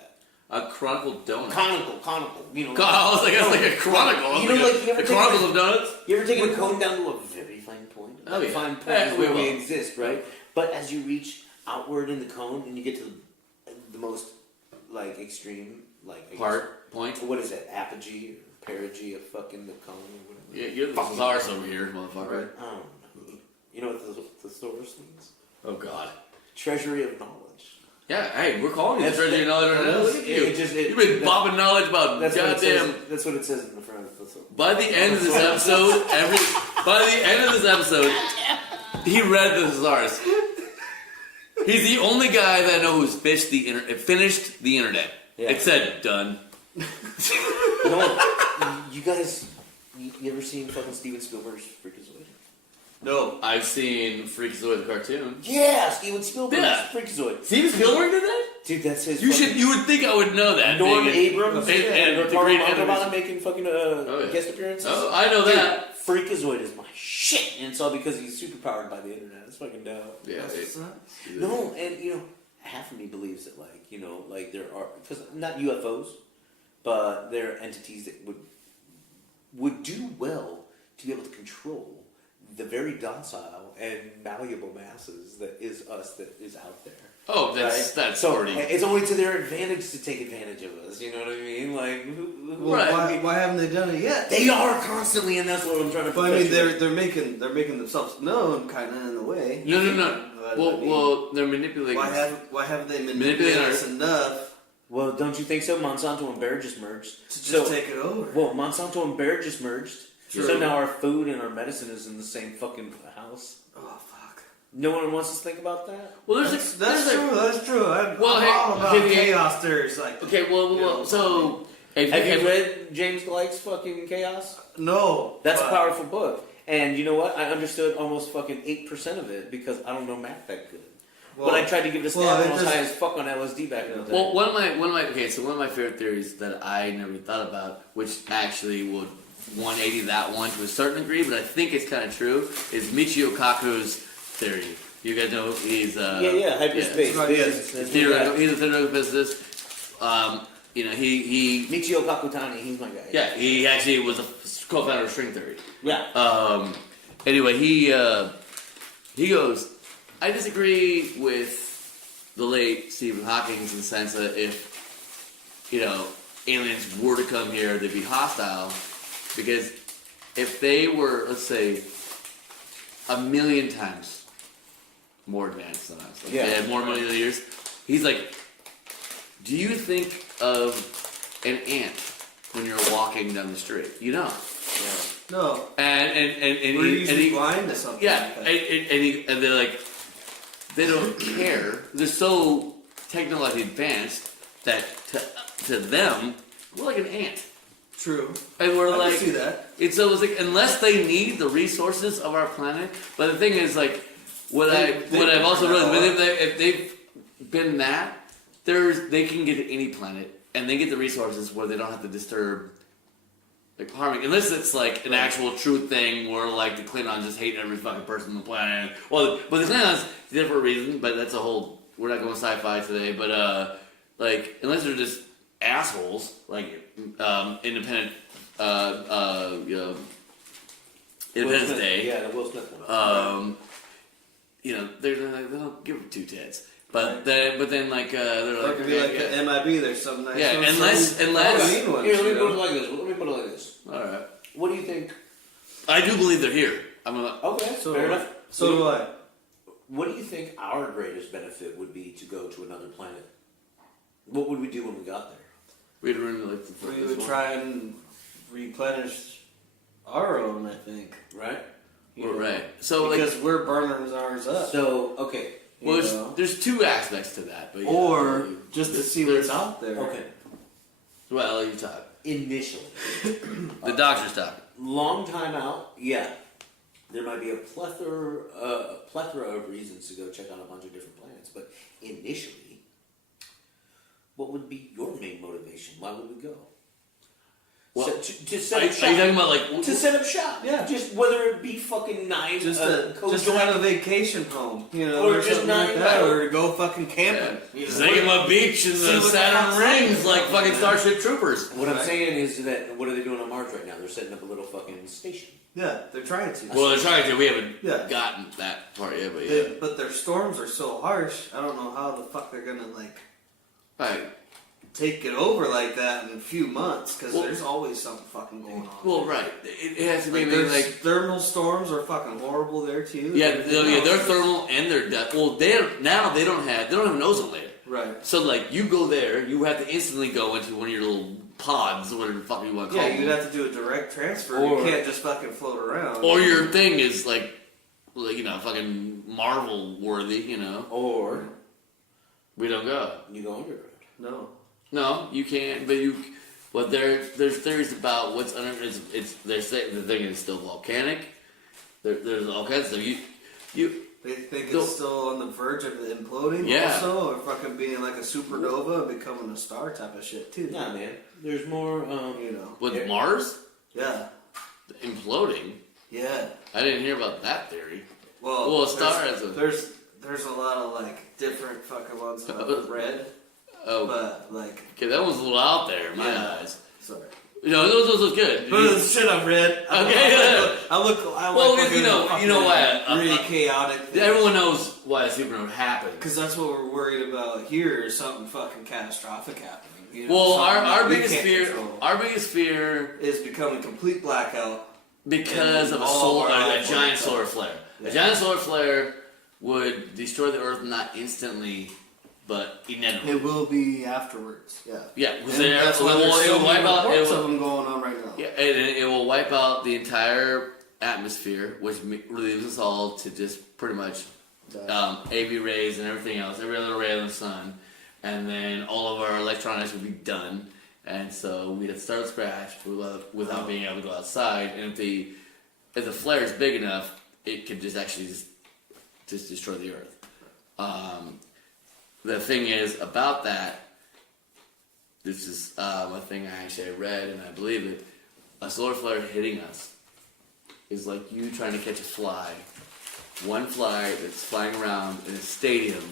A chronicle donut. Conical. You know. I was like, that's like a chronicle. I was You know, like, you ever the take Chronicles like- of Donuts. You ever taken a cone down to a very fine point? Oh, That yeah. fine point Yeah, is where we we will. exist, right? But as you reach outward in the cone and you get to the most like extreme, like I guess- Part point. What is that? Apogee or perigee of fucking the cone or whatever. Yeah, you're the Fucking- thesaurus over here, motherfucker. I don't know. You know what the thesaurus means? Oh God. Treasury of knowledge. Yeah, hey, we're calling you the That's- treasury of knowledge right now. Look at you. You've been bobbing knowledge about That's what it says. goddamn. That's what it says in the front of the thesaurus. By the end of this episode, he read the thesaurus. He's the only guy that I know who's finished the internet. Yeah. It said done. No, you guys, you ever seen fucking Steven Spielberg's Freakazoid? No. I've seen Freakazoid the cartoon. Yeah, Steven Spielberg's Yeah. Freakazoid. Steven Spielberg did that? Dude, that's his. You would think I would know that. Norm being- Abrams and the Ricardo great Montalban animation. making fucking yeah. guest appearances. Oh, I know Dude, that. Freakazoid is my shit, and it's all because he's super powered by the internet. It's fucking dope. Yeah. No, and half of me believes that like there are because not UFOs, but there are entities that would do well to be able to control the very docile and malleable masses that is us that is out there. Oh, that's Right? that's So already. it's only to their advantage to take advantage of us. You know what I mean? Like, Well, Right. why haven't they done it yet? they are constantly, and that's what I'm trying to. But I mean, perpetuate. they're making themselves known, kind of in a way. No. But, Well, I mean, well, they're manipulating. why haven't they Manipulating manipulated our- us enough Well, don't you think so? Monsanto and Bayer just merged. to just So, take it over? well, Monsanto and Bayer just merged. True. So now our food and our medicine is in the same fucking house. Oh fuck. No one wants us to think about that. Well, That's true. That's true. I'm Well, hey, all about hey, hey. chaos theories. Like, Okay, well, so if Have you read James Gleick's fucking Chaos? no, That's a but- powerful book. And you know what? I understood almost fucking 8% of it because I don't know math that good. Well, but I tried to give it a stab well, when it I was just- high as fuck on LSD back in the day. Well, one of my favorite theories that I never thought about, which actually would 180 that one to a certain degree, but I think it's kind of true, is Michio Kaku's theory. You guys know he's hyperspace. Yeah, Physics, that's He's what a theoretical physicist. He Michio Kakutani, he's my guy. yeah, he actually was a co-founder of string theory. Yeah. Anyway, he goes, I disagree with the late Stephen Hawking in the sense that if, aliens were to come here, they'd be hostile. Because if they were, let's say, 1,000,000 times more advanced than us, like they had more money than years, he's like, do you think of an ant when you're walking down the street? You don't. No. And We're he, usually blind to something. yeah, like that. and they're like, they don't care. They're so technologically advanced that to them, we're like an ant. True. And we're I like, can see that. It's almost like unless they need the resources of our planet. But the thing is, like, what I've also realized, if they've been that, they can get to any planet and they get the resources where they don't have to disturb, like, harming. Unless it's like an actual true thing where like the Klingons just hate every fucking person on the planet. Well, but the Klingons, different reason. But that's a whole. We're not going sci-fi today. But like, unless they're just assholes, like Independence Day. Yeah, the Will Smith one. You know, they don't give two tits. But then like they're Or like, it could be like the MIB. There's some nice. Yeah, ones, unless Halloween ones, Here, let me you put it know? like this. Let me put it like this. all right. What do you think? I do believe they're here. I'm gonna. Okay, So, fair enough. So do I. What do you think our greatest benefit would be to go to another planet? What would we do when we got there? We'd run like the We this would one. try and replenish our own, I think. Right? Well, right. So Because like, we're burning ours up. So, okay. well, you know? there's two aspects to that. But yeah, Or just to see what's there's- out there. Okay. Well, you talk. Initially. The doctor's talking. Long time out, yeah. There might be a plethora of reasons to go check out a bunch of different planets, but initially, what would be your main motivation? Why would we go? Well, to set Are up you shop. talking about like? To set up shop, Yeah. Just whether it be fucking knives, Just to have a vacation home, you know, Or or, just something like not- that, or to go fucking camping. Yeah. Zagama Beach and See the what the Saturn hell's rings happening, like fucking man. Starship Troopers. What I'm Right. saying is that what are they doing on Mars right now? They're setting up a little fucking station. Yeah, they're trying to. Well, they're trying to. We haven't Yeah. gotten that part yet, but yeah. But their storms are so harsh. I don't know how the fuck they're gonna like Right. take it over like that in a few months because Well- there's always something fucking going on. Well, right. It has to be Like, there's like. thermal storms are fucking horrible there too. Yeah, Everything they're else. thermal and they're depth. Well, they don't have an ozone layer. Right. So like you go there, you have to instantly go into one of your little pods, whatever the fuck you want to call Yeah, them. you'd have to do a direct transfer. Or- You can't just fucking float around. Or your thing is like you know, fucking Marvel worthy. You know, Or we don't go. you go underground. No. No, you can't. But you. But there's theories about what's under. They're saying the thing is still volcanic. There's all kinds of stuff. You. They think No. it's still on the verge of imploding Yeah. also, or fucking being like a supernova and becoming a star type of shit too. Nah, man. There's more. You know. With Yeah. Mars Yeah. imploding. Yeah. I didn't hear about that theory. Well, Well, a star there's, is a- there's a lot of like different fucking ones that I've read, Oh, but like okay, that one's a little out there in my Yeah. eyes. sorry. You know, those was good. But the shit I've read. Okay, yeah. I look. Well, like you know why, really chaotic. Everyone knows why a supernova happened. Because that's what we're worried about here is something fucking catastrophic happening. You know, Well, something that our we biggest can't fear, control. our biggest fear, is becoming complete blackout. because of a All of our a life giant forms. solar flare. Yeah. A giant solar flare would destroy the Earth not instantly, but inevitably. It will be afterwards. Yeah. Yeah, because And that's why there's it so will many wipe out. reports of them going on right now. Yeah, and it will wipe out the entire atmosphere, which relieves us all to just pretty much AV rays and everything else, every other ray of the sun, and then all of our electronics would be done, and so we'd have to start from scratch without being able to go outside. And if the flare is big enough, it could just actually just destroy the Earth. The thing is about that. This is a thing I read and I believe it. A solar flare hitting us is like you trying to catch a fly. One fly that's flying around in a stadium,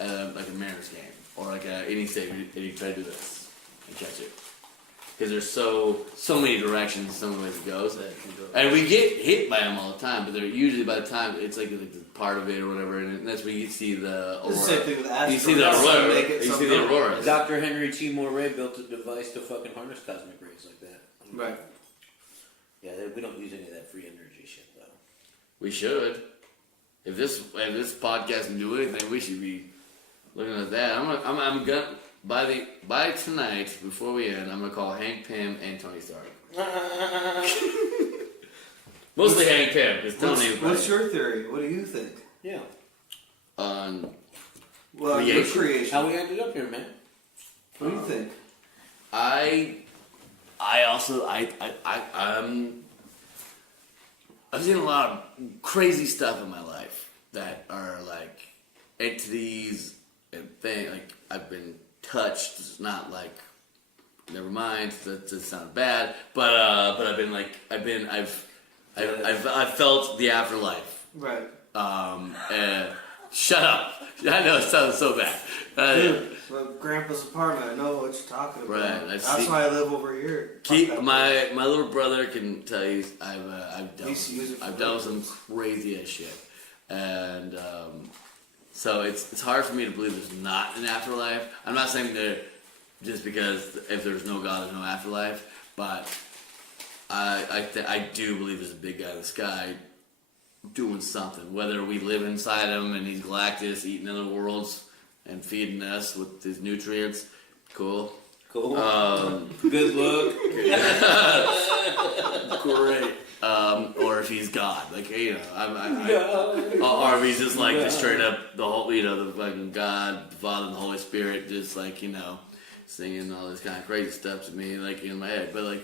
like a Mariners game or like any stadium, and you try to do this and catch it. Because there's so many directions, so many ways it goes, and we get hit by them all the time. But they're usually by the time it's like the part of it or whatever, and that's where you see the aurora. It's the same thing with asteroids. You see the That's aurora. what make it You see something the else. auroras. Dr. Henry T. Moray built a device to fucking harness cosmic rays like that. Right. Yeah, we don't use any of that free energy shit though. We should. If this podcast can do anything, we should be looking at that. I'm gonna by tonight before we end, I'm gonna call Hank Pym and Tony Stark. Mostly Hank Pym, because Tony. What's your theory? What do you think? Yeah. on Well, your creation. How we ended up here, man? What do you think? I've seen a lot of crazy stuff in my life that are like entities and things. Like I've been touched. It's not like, never mind. That sounded bad. But I've felt the afterlife. Right. And shut up. I know it sounds so bad. Dude, well, Grandpa's apartment. I know what you're talking about. Right, That's why I live over here. My little brother can tell you I've done some crazy ass shit, and so it's hard for me to believe there's not an afterlife. I'm not saying that just because if there's no God there's no afterlife, but I do believe there's a big guy in the sky doing something. Whether we live inside him and he's Galactus eating other worlds and feeding us with his nutrients, cool. Cool. Good look. Great. Or if he's God, like or if he's just like the straight up the whole, the fucking God, the Father, and the Holy Spirit, just like singing all this kind of crazy stuff to me, like in my head. But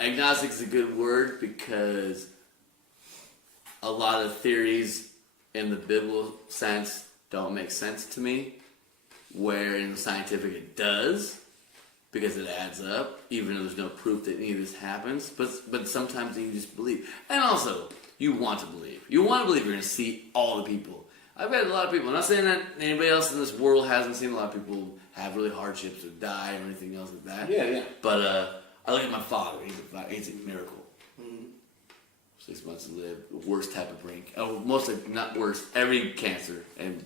agnostic is a good word because a lot of theories in the biblical sense don't make sense to me, where in the scientific it does, because it adds up, even though there's no proof that any of this happens. But sometimes you just believe. And also, you want to believe. You want to believe you're going to see all the people. I've met a lot of people. I'm not saying that anybody else in this world hasn't seen a lot of people have really hardships or die or anything else like that. Yeah. But I look at my father. He's a miracle. 6 months to live. The worst type of brain. Oh, mostly not worst. Every cancer. And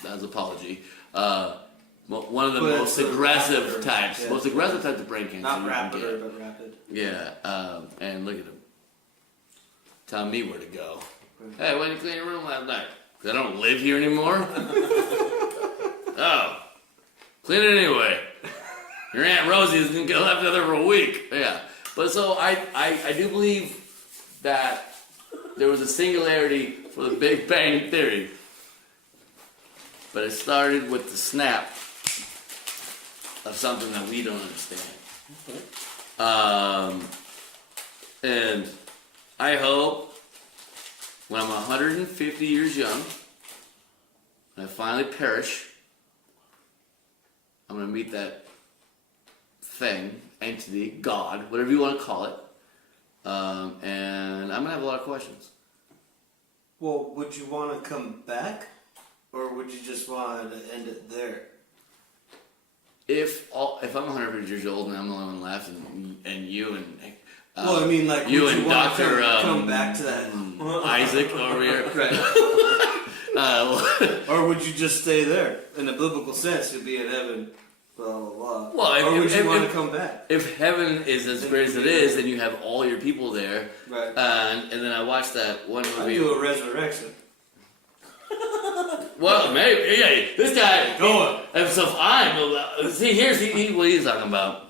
that's apology. One of the most aggressive types. Yeah. Most aggressive types of brain cancer. Not rapid, but rapid. Yeah. And look at him. Telling me where to go. Hey, why didn't you clean your room last night? Because I don't live here anymore? Oh. Clean it anyway. Your Aunt Rosie is going to get left there for a week. Yeah. But so I do believe that there was a singularity for the Big Bang Theory. But it started with the snap of something that we don't understand. And I hope when I'm 150 years young, and I finally perish, I'm going to meet that thing, entity, God, whatever you want to call it, and I'm going to have a lot of questions. Well, would you want to come back? Or would you just want to end it there? If I'm 150 years old and I'm the only one left, and you and Well, I mean, like, you would and you want to Dr. come back to that? Isaac over here. Right. Or would you just stay there? In a biblical sense, you'd be in heaven, blah, blah, blah. Well, or would you want to come back? If heaven is as great as it is, then you have all your people there. Right. And then I watched that one I'd movie. do a resurrection. Well, maybe. Yeah, this guy. And so here's what he's talking about.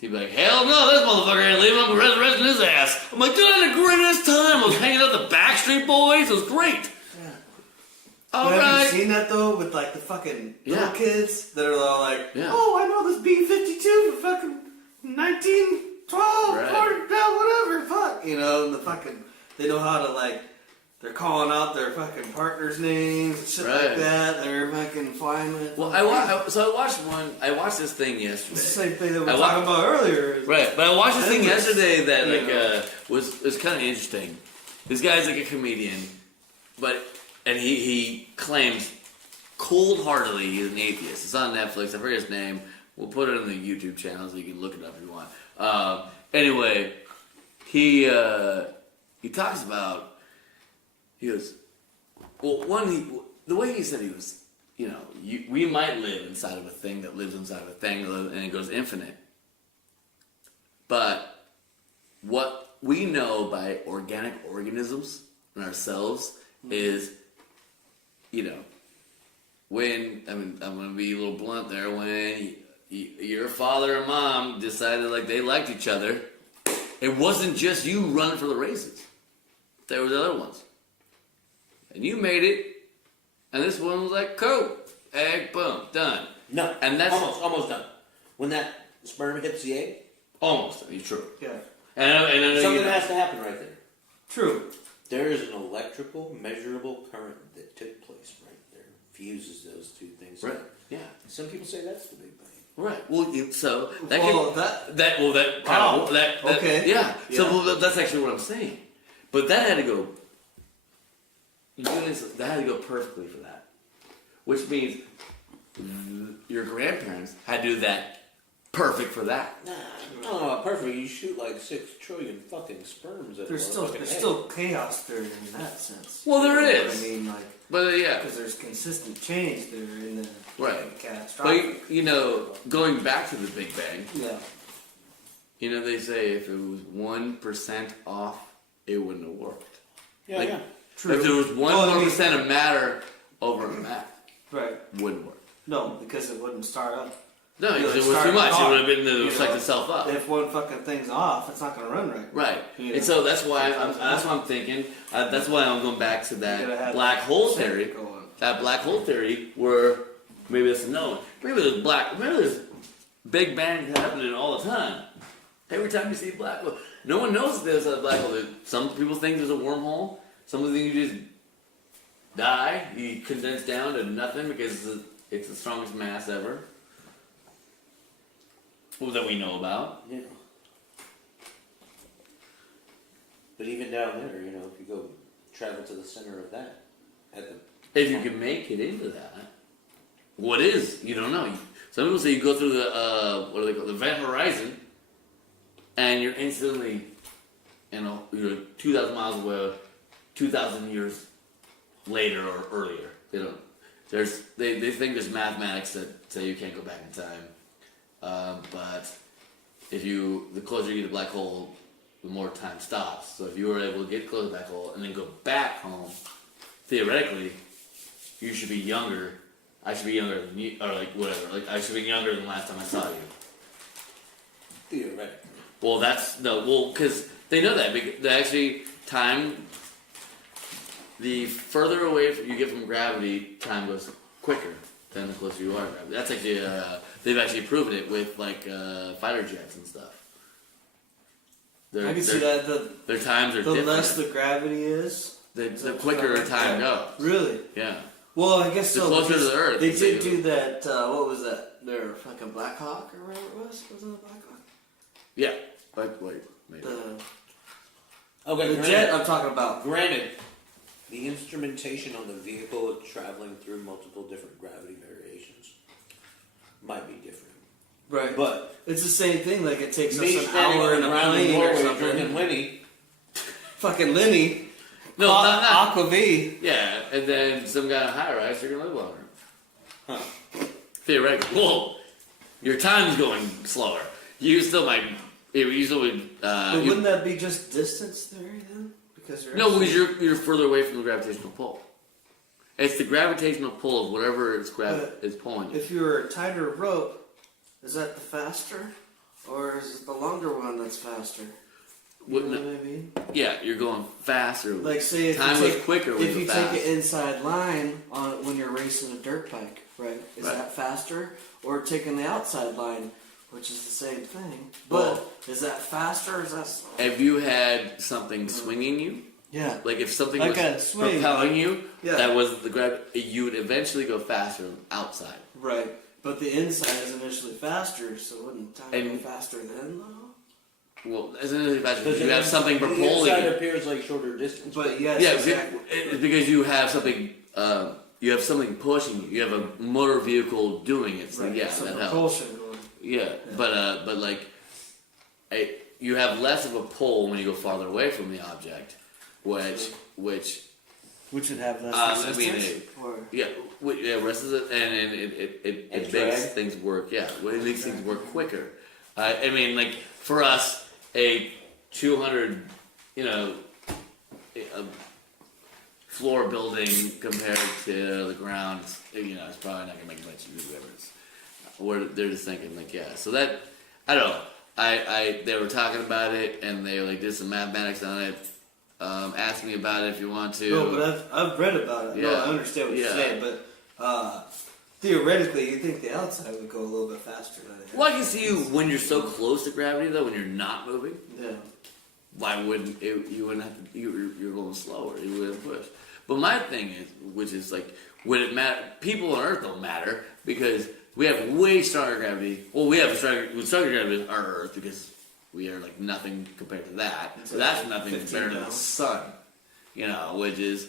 He'd be like, hell no, this motherfucker ain't leaving. I'm resurrecting his ass. I'm like, dude, I had the greatest time. I was hanging out with the Backstreet Boys. It was great. Yeah. All Have right. you seen that though with like the fucking little kids that are all like, Yeah. oh, I know this B-52 from fucking 1912, Right. whatever, fuck, and the fucking they know how to like. They're calling out their fucking partners' names and shit like that. They're fucking flying with. Well, I watched this thing yesterday. It's the same thing that we were talking about earlier. Right, but I watched this thing yesterday that was kind of interesting. This guy's like a comedian, and he claims cold-heartedly he's an atheist. It's on Netflix. I forget his name. We'll put it on the YouTube channel so you can look it up if you want. Anyway, he talks about. He goes, well, the way he said he was, we might live inside of a thing that lives inside of a thing, and it goes infinite. But what we know by organic organisms and ourselves is, when, I'm going to be a little blunt there, when your father and mom decided like they liked each other, it wasn't just you running for the races. There were the other ones. and you made it, and this one was like, cool, egg, boom, done. No, And that's almost done. When that sperm hits the egg, almost done. You're true. Yeah. And I know something you know, has to happen right there. True. There is an electrical measurable current that took place right there. Fuses those two things. right? up. Yeah. Some people say that's the Big Bang. Right. Well, so that Well, that Wow. that Okay. yeah. So Yeah. well, that's actually what I'm saying. But that had to go. That had to go perfectly for that, which means your grandparents had to do that perfect for that. Nah, no, perfect. You shoot like 6 trillion fucking sperms at there's still chaos there in that sense. Well, there You know what is. I mean, like, But yeah, because there's consistent change there in the Right. catastrophic. but you know, going back to the Big Bang, Yeah. you know, they say if it was 1% off, it wouldn't have worked. Yeah, Like, yeah. True. If there was one Well, I more mean- percent of matter over mass, Right. wouldn't work. No, because it wouldn't start up. No, You because know, it was start too much. It off, would have been you to suck know, itself up. If one fucking thing's off, it's not going to run right. Right. You And know. so that's why I'm thinking. That's why I'm going back to You gotta that have black hole that theory. going. That black hole theory, where maybe it's no, maybe there's Big Bang happening all the time. Every time you see a black hole, no one knows there's a black hole. Some people think there's a wormhole. Some of you just die. You condense down to nothing because it's the strongest mass ever. Well, that we know about. Yeah. But even down there, you know, if you go travel to the center of that, at the If you can make it into that, what is? You don't know. Some people say you go through the what do they call it, the event horizon, and you're instantly, you're 2,000 miles away, 2,000 years later or earlier. They don't. They think there's mathematics that say you can't go back in time, but the closer you get to the black hole, the more time stops. So if you were able to get close to the black hole and then go back home, theoretically, you should be younger. I should be younger than you, or like whatever. Like I should be younger than last time I saw you. theoretically. Well, because they know that. Because actually, time. The further away you get from gravity, time goes quicker than the closer you are to gravity. That's actually they've actually proven it with like fighter jets and stuff. I can see that. Their times are The different. less the gravity is, the quicker time goes. Really? Yeah. Well, I guess The so. closer to because the Earth, They the did bigger. do that. What was that? Their fucking Black Hawk or whatever it was. Wasn't it Black Hawk? Yeah. But wait, maybe. Okay, The jet I'm talking about. Granted, the instrumentation on the vehicle traveling through multiple different gravity variations might be different. Right. But It's the same thing. Like it takes me us an standing hour on in the a ground in plane or Norway drinking something. Lini, Fucking Lini. No, not. Aquavit. Yeah, and then some guy in a high rise, you're gonna live longer. huh? Theoretically. Well, your time's going slower. You still might. You still would. But wouldn't that be just distance theory then? Because you're No, because you're further away from the gravitational pull. It's the gravitational pull of whatever is pulling you. If you were a tighter rope, is that the faster, or is it the longer one that's faster? You Wouldn't know what I mean? Yeah, you're going faster. Like say if Time you was take, quicker when if you you go take fast. an inside line on when you're racing a dirt bike, right? Is Right. that faster, or taking the outside line, which is the same thing? Well- But is that faster, or is that slower? If you had something swinging you, Yeah. like if something Like a was swing, propelling like- you, yeah. that was the you would eventually go faster outside. Right. But the inside is initially faster, so wouldn't time And- go faster then, though? Well, isn't it faster because Because you have something the propelling inside you? appears like shorter distance. But yes, Yeah, exactly. it's because you have something. You have something pushing you. You have a motor vehicle doing it. So Right. yeah, Some that helps. propulsion going. Yeah, but like, you have less of a pull when you go farther away from the object, which Which would have less I mean, resistance? Or yeah, rest of it, and it And makes drag. things work. Yeah, it makes things work quicker. I mean, like for us, a 200, a floor building compared to the ground, it's probably not gonna make much of a difference. Or they're just thinking like, yeah. So that I don't know. They were talking about it, and they like did some mathematics on it. Ask me about it if you want to. No, but I've read about it. No, Yeah. I understand what you're Yeah. saying, but theoretically, you think the outside would go a little bit faster than it. Well, I can see you when you're so close to gravity, though, when you're not moving. Yeah. Why wouldn't it, you wouldn't have to? You're going slower. You wouldn't push. But my thing is, which is like, would it matter? People on Earth don't matter because we have way stronger gravity. Well, we have stronger gravity than our Earth because we are like nothing compared to that. So that's nothing 15 compared to the pounds. sun. You know, which is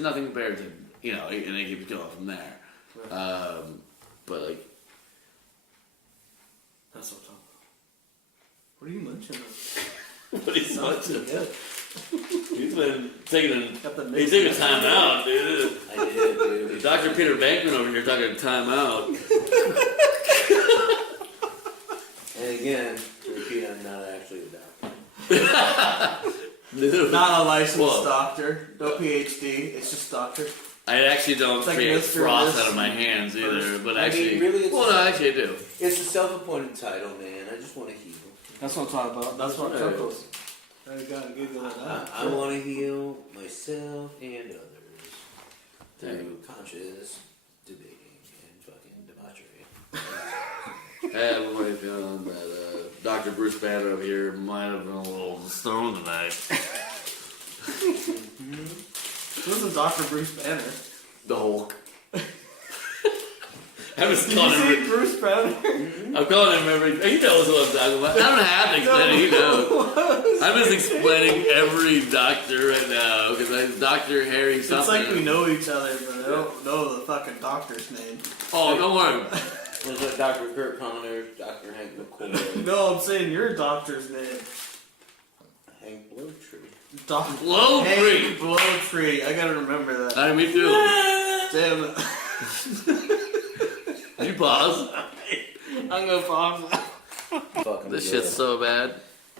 nothing compared to, you know, and it keeps going from there. Right. But like, That's what I'm talking about. What are you munching on? what is much? Yeah. He's been taking Got the he's taking time out, dude. I did, dude. Dr. Peter Bankman over here talking time out. And again, to repeat, I'm not actually a doctor. Not a licensed Whoa. doctor, no PhD. It's just doctor. I actually don't It's like create Mr. frost Miss out of my hands either, first. but I mean, actually, really, it's- well, no, actually I do. It's a self-appointed title, man. I just want to heal. That's what I'm talking about. That's what Right. Chuckles. I got a giggle at that. I want to heal myself and others through conscious debating and fucking debauchery. I have a way feeling that Dr. Bruce Banner over here might have been a little stoned tonight. Who's the Dr. Bruce Banner? The Hulk. I'm just Did calling you him. see Bruce Banner? I'm calling him every. He knows what I'm talking about. I don't have to explain it. He knows. I'm just explaining every doctor right now because I'm Dr. Harry It's something. like we know each other, but I don't know the fucking doctor's name. Oh, don't worry. There's like Dr. Kurt Connor, Dr. Hank McCoy, No, I'm saying your doctor's name. Hank Blowtree. Dr. Blowtree. Hey, Blowtree. I gotta remember that. Me too. Damn it. Did you pause? I'm gonna pause. Fucking This good. shit's so bad.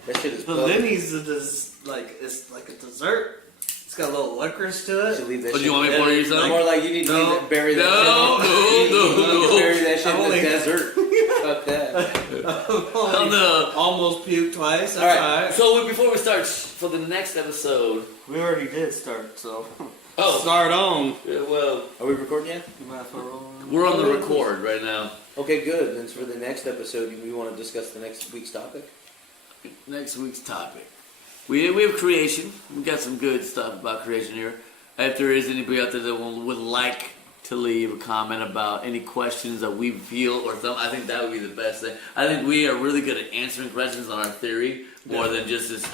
That shit is The bugging. Lini's it's like a dessert. It's got a little licorice to Should it. leave that What do shit you want me to in- pour you some? More like you need to No. leave that, bury that No, shit. no, You need to no. bury that shit I'm in only- the desert. Fuck that. Hell no. Almost puked twice. That's All right. alright. So before we start for the next episode, We already did start, so. oh, Start on. yeah, well, Are we recording yet? You mind if I roll on? we're on the record right now. Okay, good. Then for the next episode, we want to discuss the next week's topic. Next week's topic. We have creation. We got some good stuff about creation here. If there is anybody out there that would like to leave a comment about any questions that we feel or something, I think that would be the best thing. I think we are really good at answering questions on our theory more than just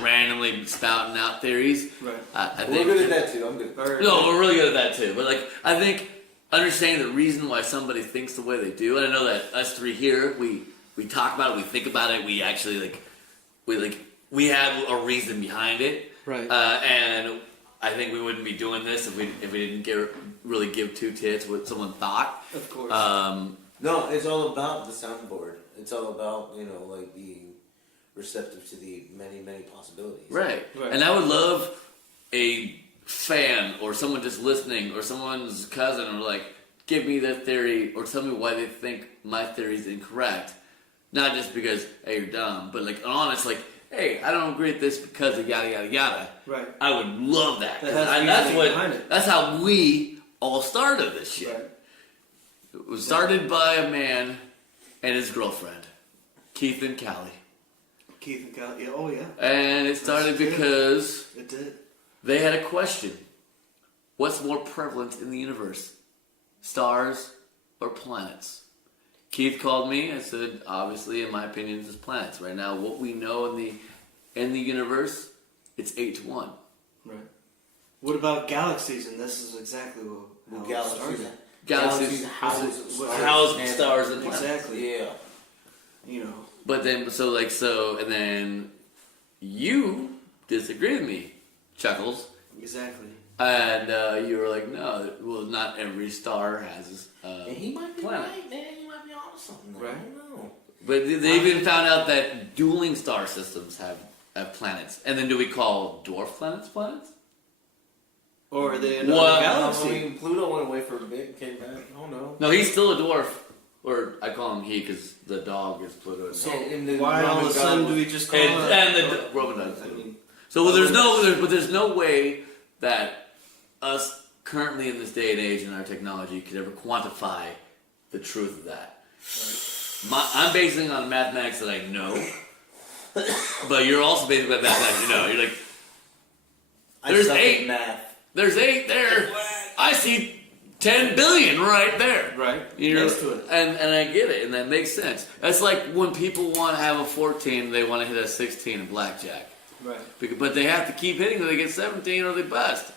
randomly spouting out theories. Right. I We're think, good at that too. I'm good. No, we're really good at that too. But like, I think understanding the reason why somebody thinks the way they do, and I know that us three here, we talk about it, we think about it, we actually we have a reason behind it. Right. And I think we wouldn't be doing this if we didn't really give two tits what someone thought. Of course. No, it's all about the soundboard. It's all about, like being receptive to the many, many possibilities. Right. Right. And I would love a fan or someone just listening or someone's cousin or like give me their theory or tell me why they think my theory is incorrect. Not just because, hey, you're dumb, but like an honest, like, hey, I don't agree with this because of yada yada yada. Right. I would love that. That has And that's reasoning behind it. that's how we all started this shit. Right. It was started by a man and his girlfriend, Keith and Callie. Keith and Cal. Yeah. Oh yeah. And it started That's good. because It did. they had a question. What's more prevalent in the universe? Stars or planets? Keith called me and said, obviously, in my opinion, it's planets. Right now, what we know in the universe, it's 8-1. Right. What about galaxies? And this is exactly how it started. Galaxies, houses, houses, stars, and planets. Exactly. Yeah. You know. But then, and then you disagree with me, Chuckles. Exactly. And you were like, no, well, not every star has And he might be planet. right, man. He might be on something. Right. I don't know. But they even found out that dueling star systems have planets. And then do we call dwarf planets planets? Or are they another What? galaxy? Pluto went away for a bit and came back. Oh no. No, he's still a dwarf. Or I call him he because the dog is Pluto. So in the Why all of Roman a sudden god do we was- just call And, it? and the Roman dog. I mean, So there's no way that us currently in this day and age in our technology could ever quantify the truth of that. I'm basing it on mathematics that I know, but you're also basing it on mathematics you know. You're like, there's I suck 8. at math. There's 8 there. I see 10 billion right there. Right. Next to it. And I get it, and that makes sense. That's like when people want to have a 14, they want to hit a 16 in blackjack. Right. But they have to keep hitting till they get 17 or they bust.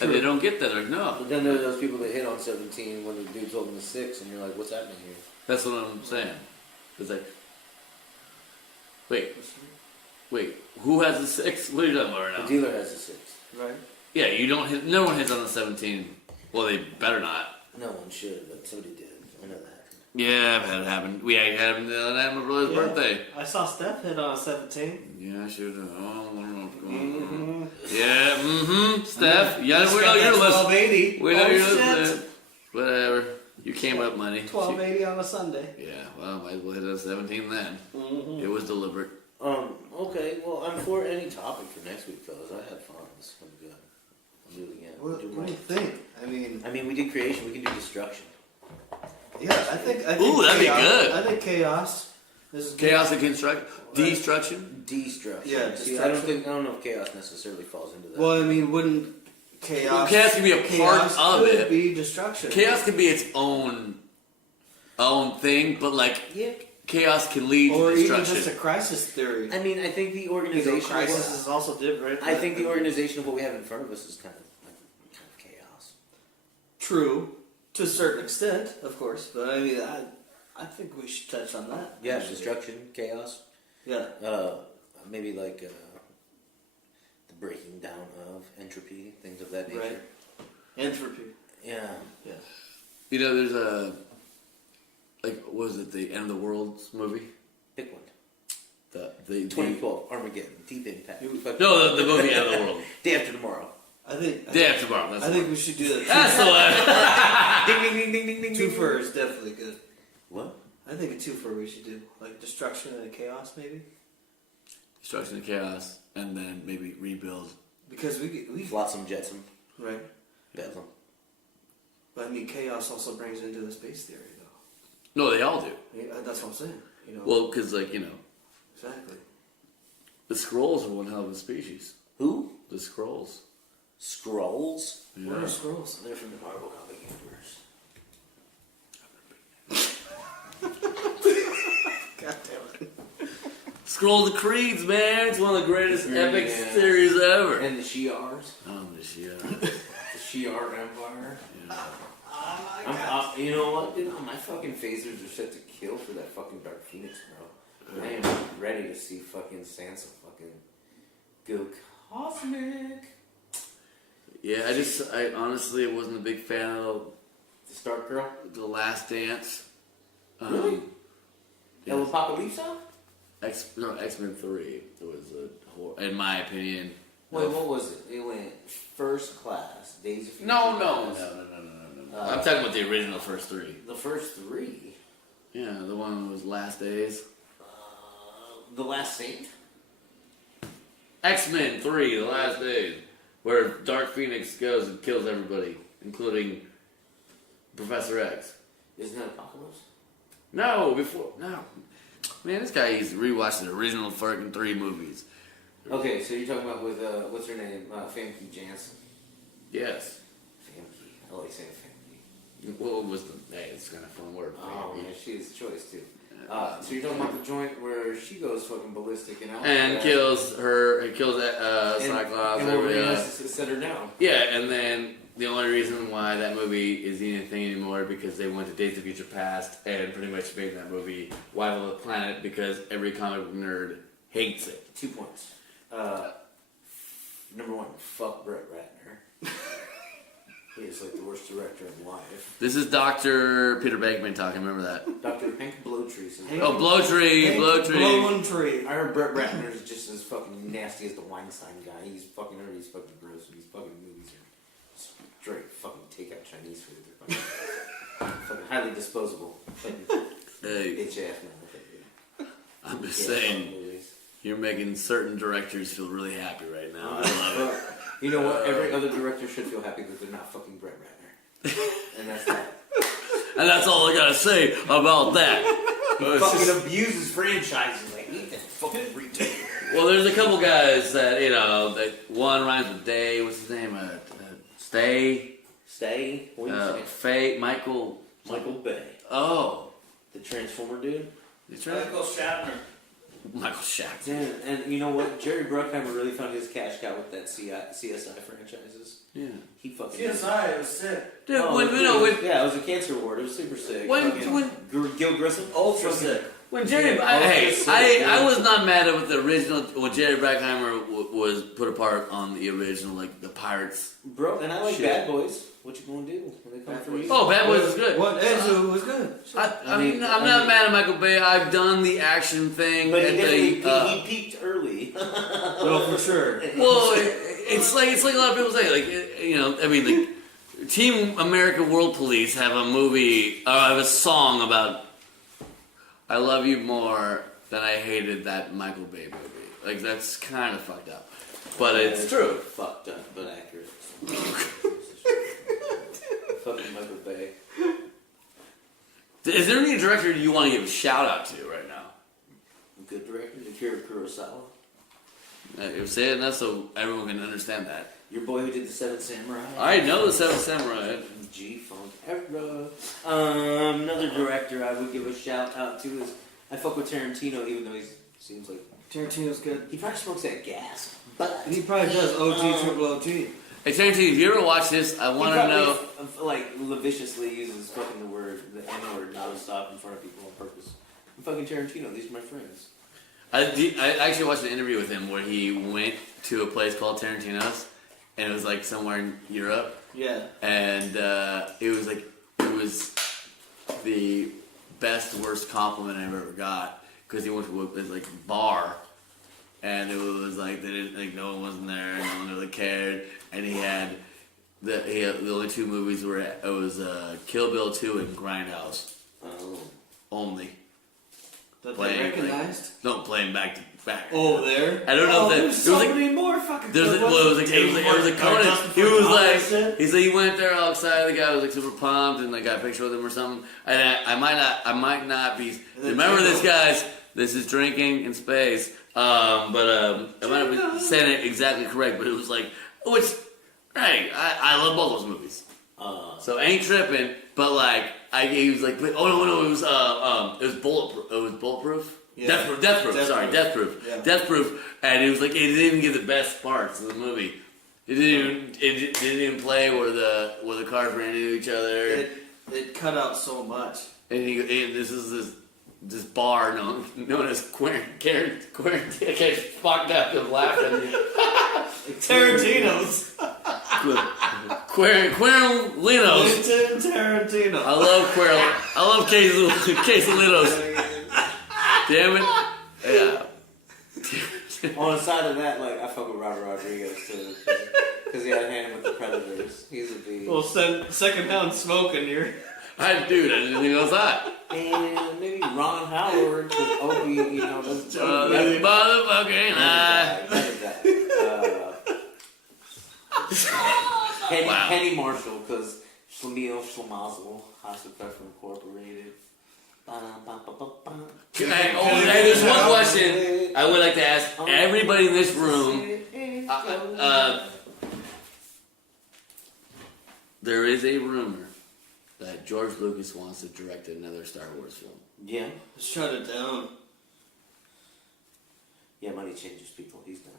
And they don't get that. They're like, no. But then there are those people that hit on 17 when the dude's holding the 6, and you're like, what's happening here? That's what I'm saying. It's like, wait, who has the 6? What are you talking about right now? The dealer has a 6. Right. Yeah, you don't hit. No one hits on the 17. Well, they better not. No one should, but somebody did. I know that. Yeah, I've had it happen. We had it happen the other night on my brother's birthday. I saw Steph hit on 17. Yeah, I should have. Oh, I don't know what's going on. Yeah, Steph. Yeah, we know you're listening. 1280. We know you're shit. listening. Whatever. You came up money. 1280 on a Sunday. Yeah, well, might as well hit a 17 then. It was deliberate. Okay, well, I'm for any topic for next week, fellas. I had fun. This is good. I'll do it again. What do you think? I mean, we did creation. We can do destruction. Yeah, I think. Ooh, that'd be chaos, good. I think chaos. This is Chaos and construction. Destruction? Destruction. Yeah, See, I don't know if chaos necessarily falls into that. Well, I mean, wouldn't chaos? Well, chaos can be a part chaos of could it. Be destruction. Chaos can be its own thing, but like yeah. chaos can lead or to even destruction. just a crisis theory. I mean, I think the You know, organization. crisis is also different. I think the organization of what we have in front of us is kind of chaos. True, to a certain extent, of course. But I mean, I think we should touch on that. Yeah, destruction, chaos. Yeah. Maybe like the breaking down of entropy, things of that nature. Right. Entropy. Yeah. Yeah. You know, there's a what was it, the End of the World movie? Pick one. The 2012 Armageddon, Deep Impact. No, the movie End of the World. Day After Tomorrow. I think. Day After Tomorrow. That's I think we should do that. That's the one. Ding ding ding ding ding ding. Twofer is definitely good. What? I think a twofer we should do, like destruction and chaos, maybe. Destruction and chaos, and then maybe rebuild. Because we Flotsam Jetsam. right. Bedlam. But I mean, chaos also brings into the space theory, though. No, they all do. Yeah, that's what I'm saying. You know. Well, because exactly. the Skrulls are one hell of a species. Who? The Skrulls. Scrolls. What Yeah. are scrolls? They're from the Marvel comic universe. God damn it. Scroll the Creeds, man. It's one of the greatest epic Yeah. series ever. And the Shi'ars. Oh, this shit. The Shi'ar Empire. Oh You know what, dude? My fucking phasers are set to kill for that fucking Dark Phoenix, bro. I am ready to see fucking Sansa fucking go cosmic. Yeah, I honestly wasn't a big fan of The Stark Girl? The Last Dance. Really? Yeah. El Apocalypse? X-Men 3. It was in my opinion. Wait, what was it? It went First Class, Days of Future No. Past. I'm talking about the original first 3. The first 3. Yeah, the one that was Last Days. The Last Saint? X-Men 3, The Last Days. Where Dark Phoenix goes and kills everybody, including Professor X. Isn't that Apocalypse? No. Man, this guy used to rewatch the original fucking 3 movies. Okay, so you're talking about with, what's her name? Famke Janssen. Yes. Famke. I like saying Famke. What was the... Hey, it's kind of a fun word. Oh, yeah, she has a choice, too. So you're talking about the joint where she goes fucking ballistic and out. And kills Cyclops. And everybody Wolverine else. has to set her down. Yeah, and then the only reason why that movie is even a thing anymore because they went to Days of Future Past and pretty much made that movie Wild the Planet because every comic book nerd hates it. 2 points. Number 1, fuck Brett Ratner. He is like the worst director in life. This is Dr. Peter Bankman talking, remember that? Dr. Hank Blowtree says. Oh, Blowtree. Blowing tree. I heard Brett Ratner is just as fucking nasty as the Weinstein guy. He's fucking gross, and these fucking movies are straight fucking takeout Chinese food. They're fucking highly disposable. Fucking Hey, bitch ass motherfucker. I'm just Yeah, saying, fucking movies. You're making certain directors feel really happy right now. I love it. You know what? Every other director should feel happy that they're not fucking Brett Ratner. And that's that. And that's all I gotta say about that. He fucking abuses franchises. Like, eat that fucking retard. Well, there's a couple guys that, you know, that one rhymes with Day. What's his name? Stay. What do you say? Faye. Michael Bay. Oh. The Transformer dude? That's right. Michael Shatner. Michael Shack. Damn, and you know what? Jerry Bruckheimer really found his cash cow with that CSI franchises. Yeah. He fucking... CSI was sick. Dude, Oh, when, dude, you know, when, yeah, it was a cancer ward. It was super sick. Gil Grissom? Ultra sick. when Jerry, I was not mad at the original, when Jerry Bruckheimer was put apart on the original, like, the Pirates. Bro, and I like Shit. Bad Boys. What you gonna do when they come Bad for Boys. you? Oh, Bad Boys is good. What? Enzo was good. I'm not mad at Michael Bay. I've done the action thing. But at he definitely the, he peaked early. No, for sure. well, it's like a lot of people say, like, you know, I mean, like, Team America World Police have a movie, have a song about I love you more than I hated that Michael Bay movie. Like, that's kind of fucked up. But it's true. Fucked up, but accurate. Fucking Michael Bay. Is there any director you want to give a shout out to right now? Good director, Akira Kurosawa. You're saying that so everyone can understand that. Your boy who did the Seven Samurai. I know the Seven Samurai. G-Funk era. Another director I would give a shout out to is I fuck with Tarantino, even though he seems like Tarantino's good. he probably smokes that gas. But And he probably does OG, triple OG. Hey Tarantino, if you ever watch this, I want to know. Like lavishiously uses fucking the N-word non-stop in front of people on purpose. I'm fucking Tarantino. These are my friends. I actually watched an interview with him where he went to a place called Tarantino's, and it was like somewhere in Europe, Yeah. and it was the best worst compliment I ever got because he went to this like bar, and it was like they didn't like no one wasn't there, no one really cared, and he had the only two movies were it was Kill Bill 2 and Grindhouse Oh. only. That Playing, they recognized? No, playing back to back. Oh, there? I don't know if that. There's it was so like, many more fucking There's good well, it was ones. like it was a Conan. Justin He was Furman, all that like shit. he said he went there all excited. The guy was like super pumped and like got a picture with him or something. And I might not be. then Remember this, Jingle. guys. This is drinking in space. I might not be saying it exactly correct, but it was like, which, hey, I love both those movies. So ain't tripping. But like, he was like, oh no, it was bulletproof. It was bulletproof. Yeah. Deathproof. Sorry, Deathproof. Yeah. Deathproof. And it was like it didn't even get the best parts of the movie. It didn't even play where the cars ran into each other. It cut out so much. And this is this bar known as Karen fucked up and laughing. Tarantino's. Querlinos. Quentin Tarantino. I love quesalitos. Damn it. Yeah. On the side of that, like I fuck with Robert Rodriguez too, because he had a hand with the Predators. He's a B. Well, secondhand smoking here. I didn't think it was that. And maybe Ron Howard with Opie, you know, that's Motherfucking lie. Penny Marshall, because Schlemiel Schlemazel, House of Pfeffer Incorporated. Hey, there's one question I would like to ask everybody in this room. There is a rumor that George Lucas wants to direct another Star Wars film. Yeah. Shut it down. Yeah, money changes people. He's done.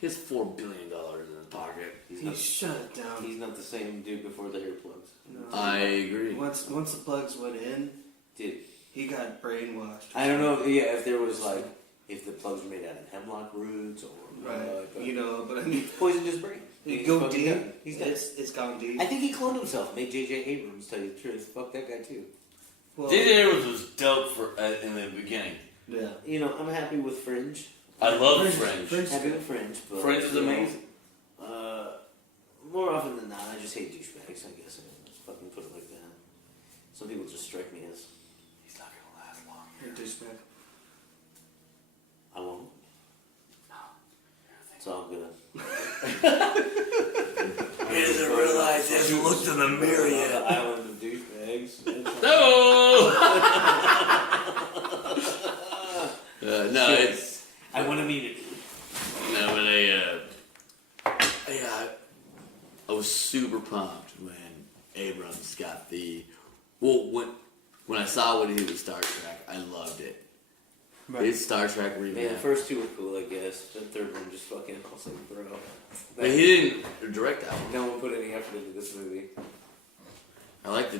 He has $4 billion in his pocket. He shut it down. He's not the same dude before the hair plugs. No. I agree. Once the plugs went in, Dude, he got brainwashed. I don't know. Yeah, if there was like, if the plugs were made out of hemlock roots or Right. You know, but I mean, poisoned his brain. you He's go fucking deep. done. He's dead. It's gone deep. I think he cloned himself. Made J.J. Abrams tell you the truth. Fuck that guy too. Well, J.J. Abrams was dope in the beginning. yeah. You know, I'm happy with Fringe. I love Fringe. Happy with Fringe. But, Fringe is you know, amazing. More often than not, I just hate douchebags. I guess I just fucking put it like that. Some people just strike me as He's not gonna last long. Hey, douchebag. I won't. It's all good. He doesn't realize he hasn't looked in the mirror The yet. island of douchebags. No! No, it's... I want to meet it. No, but I was super pumped when Abrams got the... Well, when I what he did with Star Trek, I loved it. Right. His Star Trek Man, the revamp. first two were cool, I guess. The third one just fucking, I was like, bro. But he didn't direct that one. No one put any effort into this movie. I like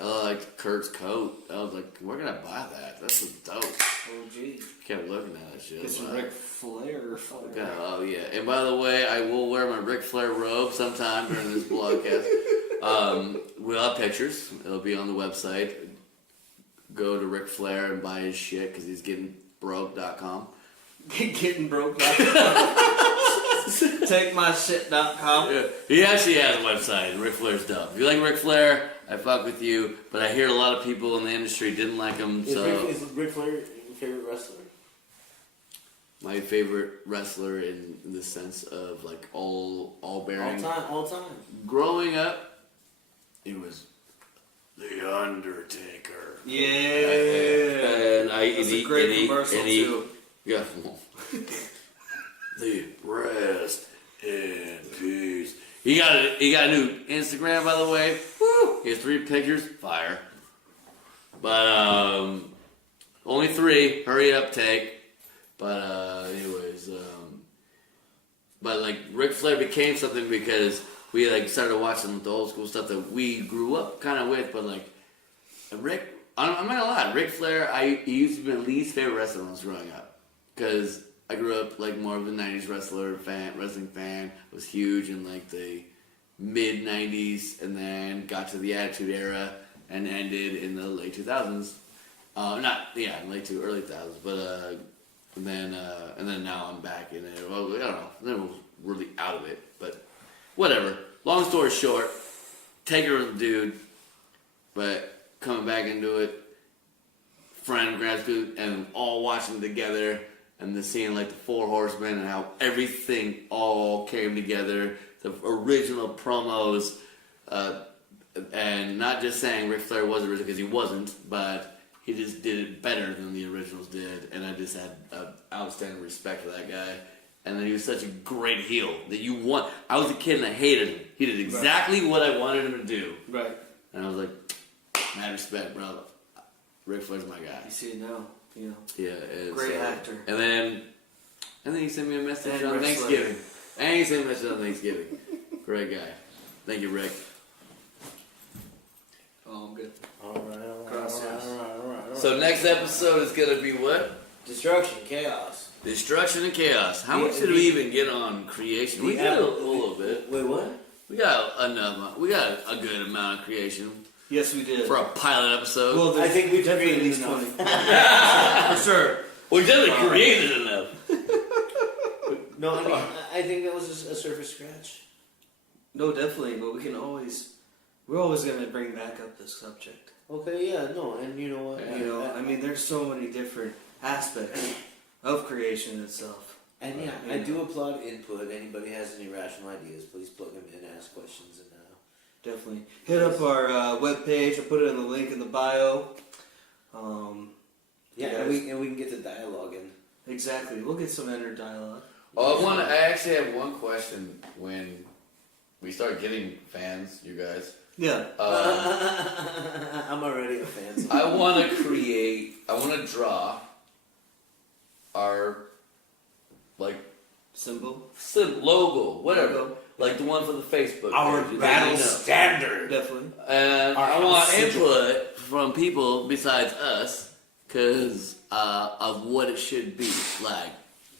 I liked Kurt's coat. I was like, where can I buy that? That's so dope. Oh, gee. Kept looking at that shit. Get some Wow. Ric Flair or something. God, oh yeah. And by the way, I will wear my Ric Flair robe sometime during this broadcast. We'll have pictures. It'll be on the website. Go to Ric Flair and buy his shit because he's getting broke.com. Getting broke. TakeMyShit.com. Yeah. He actually has a website. Ric Flair's dope. If you like Ric Flair, I fuck with you. But I hear a lot of people in the industry didn't like him. Is So Ric Flair your favorite wrestler? my favorite wrestler in the sense of like all bearing. All time. Growing up, it was The Undertaker. Yeah. And That's a great commercial, too. Yeah. The rest in peace. He got a new Instagram, by the way. Woo! He has 3 pictures. Fire. But only 3. Hurry up, take. But anyways, but like Ric Flair became something because we like started watching the old school stuff that we grew up kind of with. But like I'm not gonna lie, Ric Flair, he used to be my least favorite wrestler when I was growing up because I grew up like more of a '90s wrestling fan. Was huge in like the mid '90s, and then got to the Attitude Era and ended in the late 2000s. Late to early 2000s, but and then now I'm back in it. Well, I don't know. Then I was really out of it, but whatever. Long story short, Taker was a dude, but coming back into it, friend, grad school, and all watching together, and then seeing like the 4 Horsemen and how everything all came together, the original promos, and not just saying Ric Flair was original because he wasn't, but he just did it better than the originals did, and I just had outstanding respect for that guy. And then he was such a great heel that you want. I was a kid and I hated him. He did exactly what I wanted him to do. Right. And I was like, mad respect, bro. Ric Flair's my guy. You see it now. You know. Yeah, it's, Great actor. And then he sent me a message And on wrestler. Thanksgiving. And he sent me a message on Thanksgiving. Great guy. Thank you, Rick. Oh, I'm good. All right. So next episode is gonna be what? Destruction, chaos. Destruction and chaos. How The- much did we even get on creation? We got a little bit. Wait, what? We got enough. We got a good amount of creation Yes, we did. for a pilot episode. Well, I think we've definitely created at least enough. 20. For sure. we definitely created enough. No, I mean, I think that was just a surface scratch. No, definitely. But we're always going to bring back up this subject. Okay, yeah, no, and you know what? You know, I mean, there's so many different aspects of creation itself. And yeah, I do applaud input. Anybody has any rational ideas, please plug them in, ask questions, and Definitely. Hit up our webpage. I'll put it in the link in the bio. yeah, Yes. and we can get the dialogue in. Exactly. We'll get some inner dialogue. I actually have one question. When we start getting fans, you guys, Yeah. I'm already a fan. So I want to draw our like Symbol. logo, whatever. Logo. Like the one for the Facebook. our page, battle you know. standard. Definitely. And Our I want sigil. input from people besides us, because of what it should be. Like,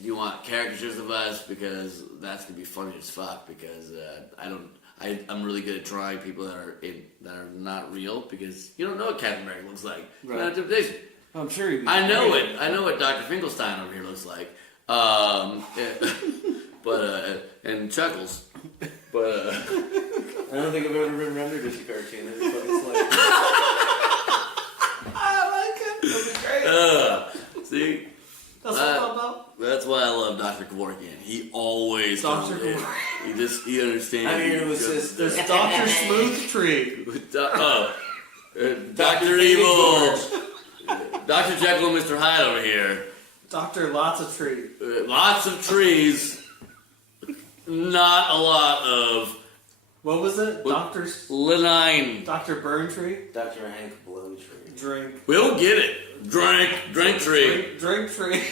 you want caricatures of us because that's gonna be funny as fuck. Because I'm really good at drawing people that are not real because you don't know what Captain America looks like. Right. Not temptation. I'm sure you'd be I know great. it. I know what Dr. Finkelstein over here looks like. And Chuckles. But I don't think I've ever been rendered as a cartoon. It's like, I like it. That'd be great. see, That's what I'm talking about. that's that's why I love Dr. Kevorkian. He always Dr. comes in. He understands. I'm here to assist. There's Dr. Smooth Tree. Dr. Evil. Dr. Jekyll and Mr. Hyde over here. Dr. Lots of Tree. Lots of trees. Not a lot of What was it? Lenine. Dr. Burn Tree? Dr. Hank Blow Tree. Drink. We'll get it. Drink tree. Drink Tree.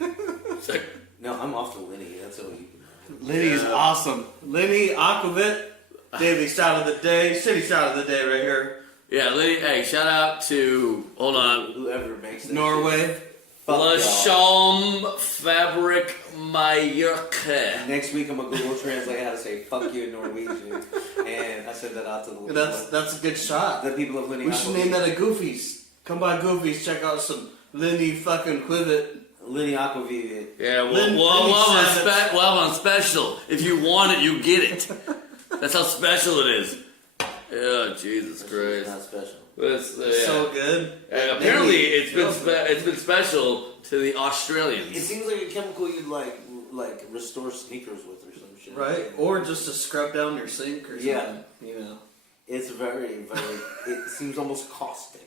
It's like, No, I'm off to Lini. That's what you. Lini's awesome. Lini, aquavit. Daily shot of the day. Shitty shot of the day right here. yeah, Lini, hey, shout out to, hold on, Whoever makes that Norway. shit. Fuck La y'all. Chambre Fabric Mallorca. Next week I'm gonna Google Translate how to say "fuck you" in Norwegian, and I send that out to the That's a good shot. the people of Lini. We should name that a Goofies. Come by Goofies, check out some Lini fucking Quivit. Lini Aquavit. Yeah, Lin- we'll Lini have Savage. we'll have on special. If you want it, you get it. That's how special it is. Yeah, Jesus Christ. Not special. It's, So good. apparently, it's been special to the Australians. It seems like a chemical you'd like restore sneakers with or some shit. Right? Or just to scrub down your sink or something. Yeah. You know. It's very, very. It seems almost caustic.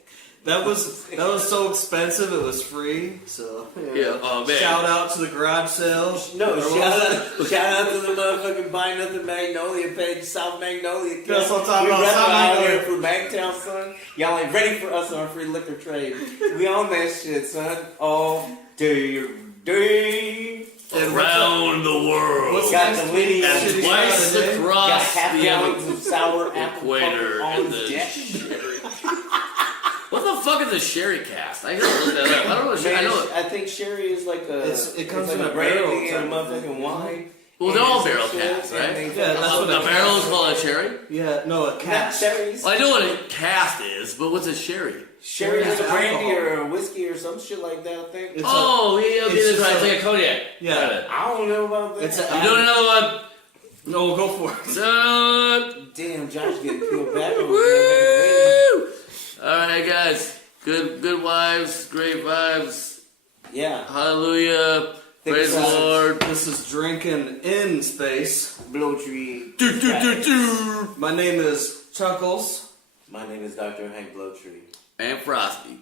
That was so expensive it was free. So Yeah, oh, man. Shout out to the garage sales. No, Or what shout was out to the motherfucking Buy Nothing Magnolia page, South Magnolia. That's what I'm talking we about, rep South out Magnolia. here for Magtown, son. Y'all ain't ready for us on our free liquor trade. We on that shit, son. All day. Around the world. What's Got next the week? Liddy And Shitty twice shot of the day. Got across half the gallons of sour apple equator on and the deck. What the fuck is a sherry cast? I gotta look that up. I don't know. I know it. I think sherry is like a. It comes like in a barrel brandy and a type of motherfucking wine. Well, they're all barrel casks, right? Yeah, that's Oh, what the a barrel is cast called a cherry? Yeah, no, a Not cast. cherries. Well, I know what a cast is, but what's a sherry? Sherry is a It's brandy alcohol. or a whiskey or some shit like that, I think. It's Oh, yeah, okay, it's that's right. just It's like a cognac. Yeah. Got it. I don't know about that. It's a- I'm doing another one. No, go for it. Damn, Josh getting peeled back. over Woo! there. All right, guys. Good wives, great vibes. Yeah. Hallelujah. Think Praise the about it. Lord. This is Drinking in Space. Blow tree. Do. My name is Chuckles. My name is Dr. Hank Blowtree. And Frosty.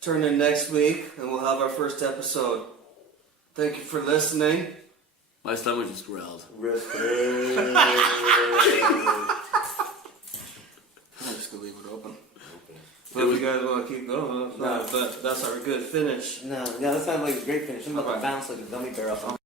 Turn in next week and we'll have our first episode. Thank you for listening. My stomach just growled. Respect. I'm just gonna leave it open. But if you guys want to keep going, No. but that's our good finish. No, that sounds like a great finish. I'm about Okay. to bounce like a gummy bear off.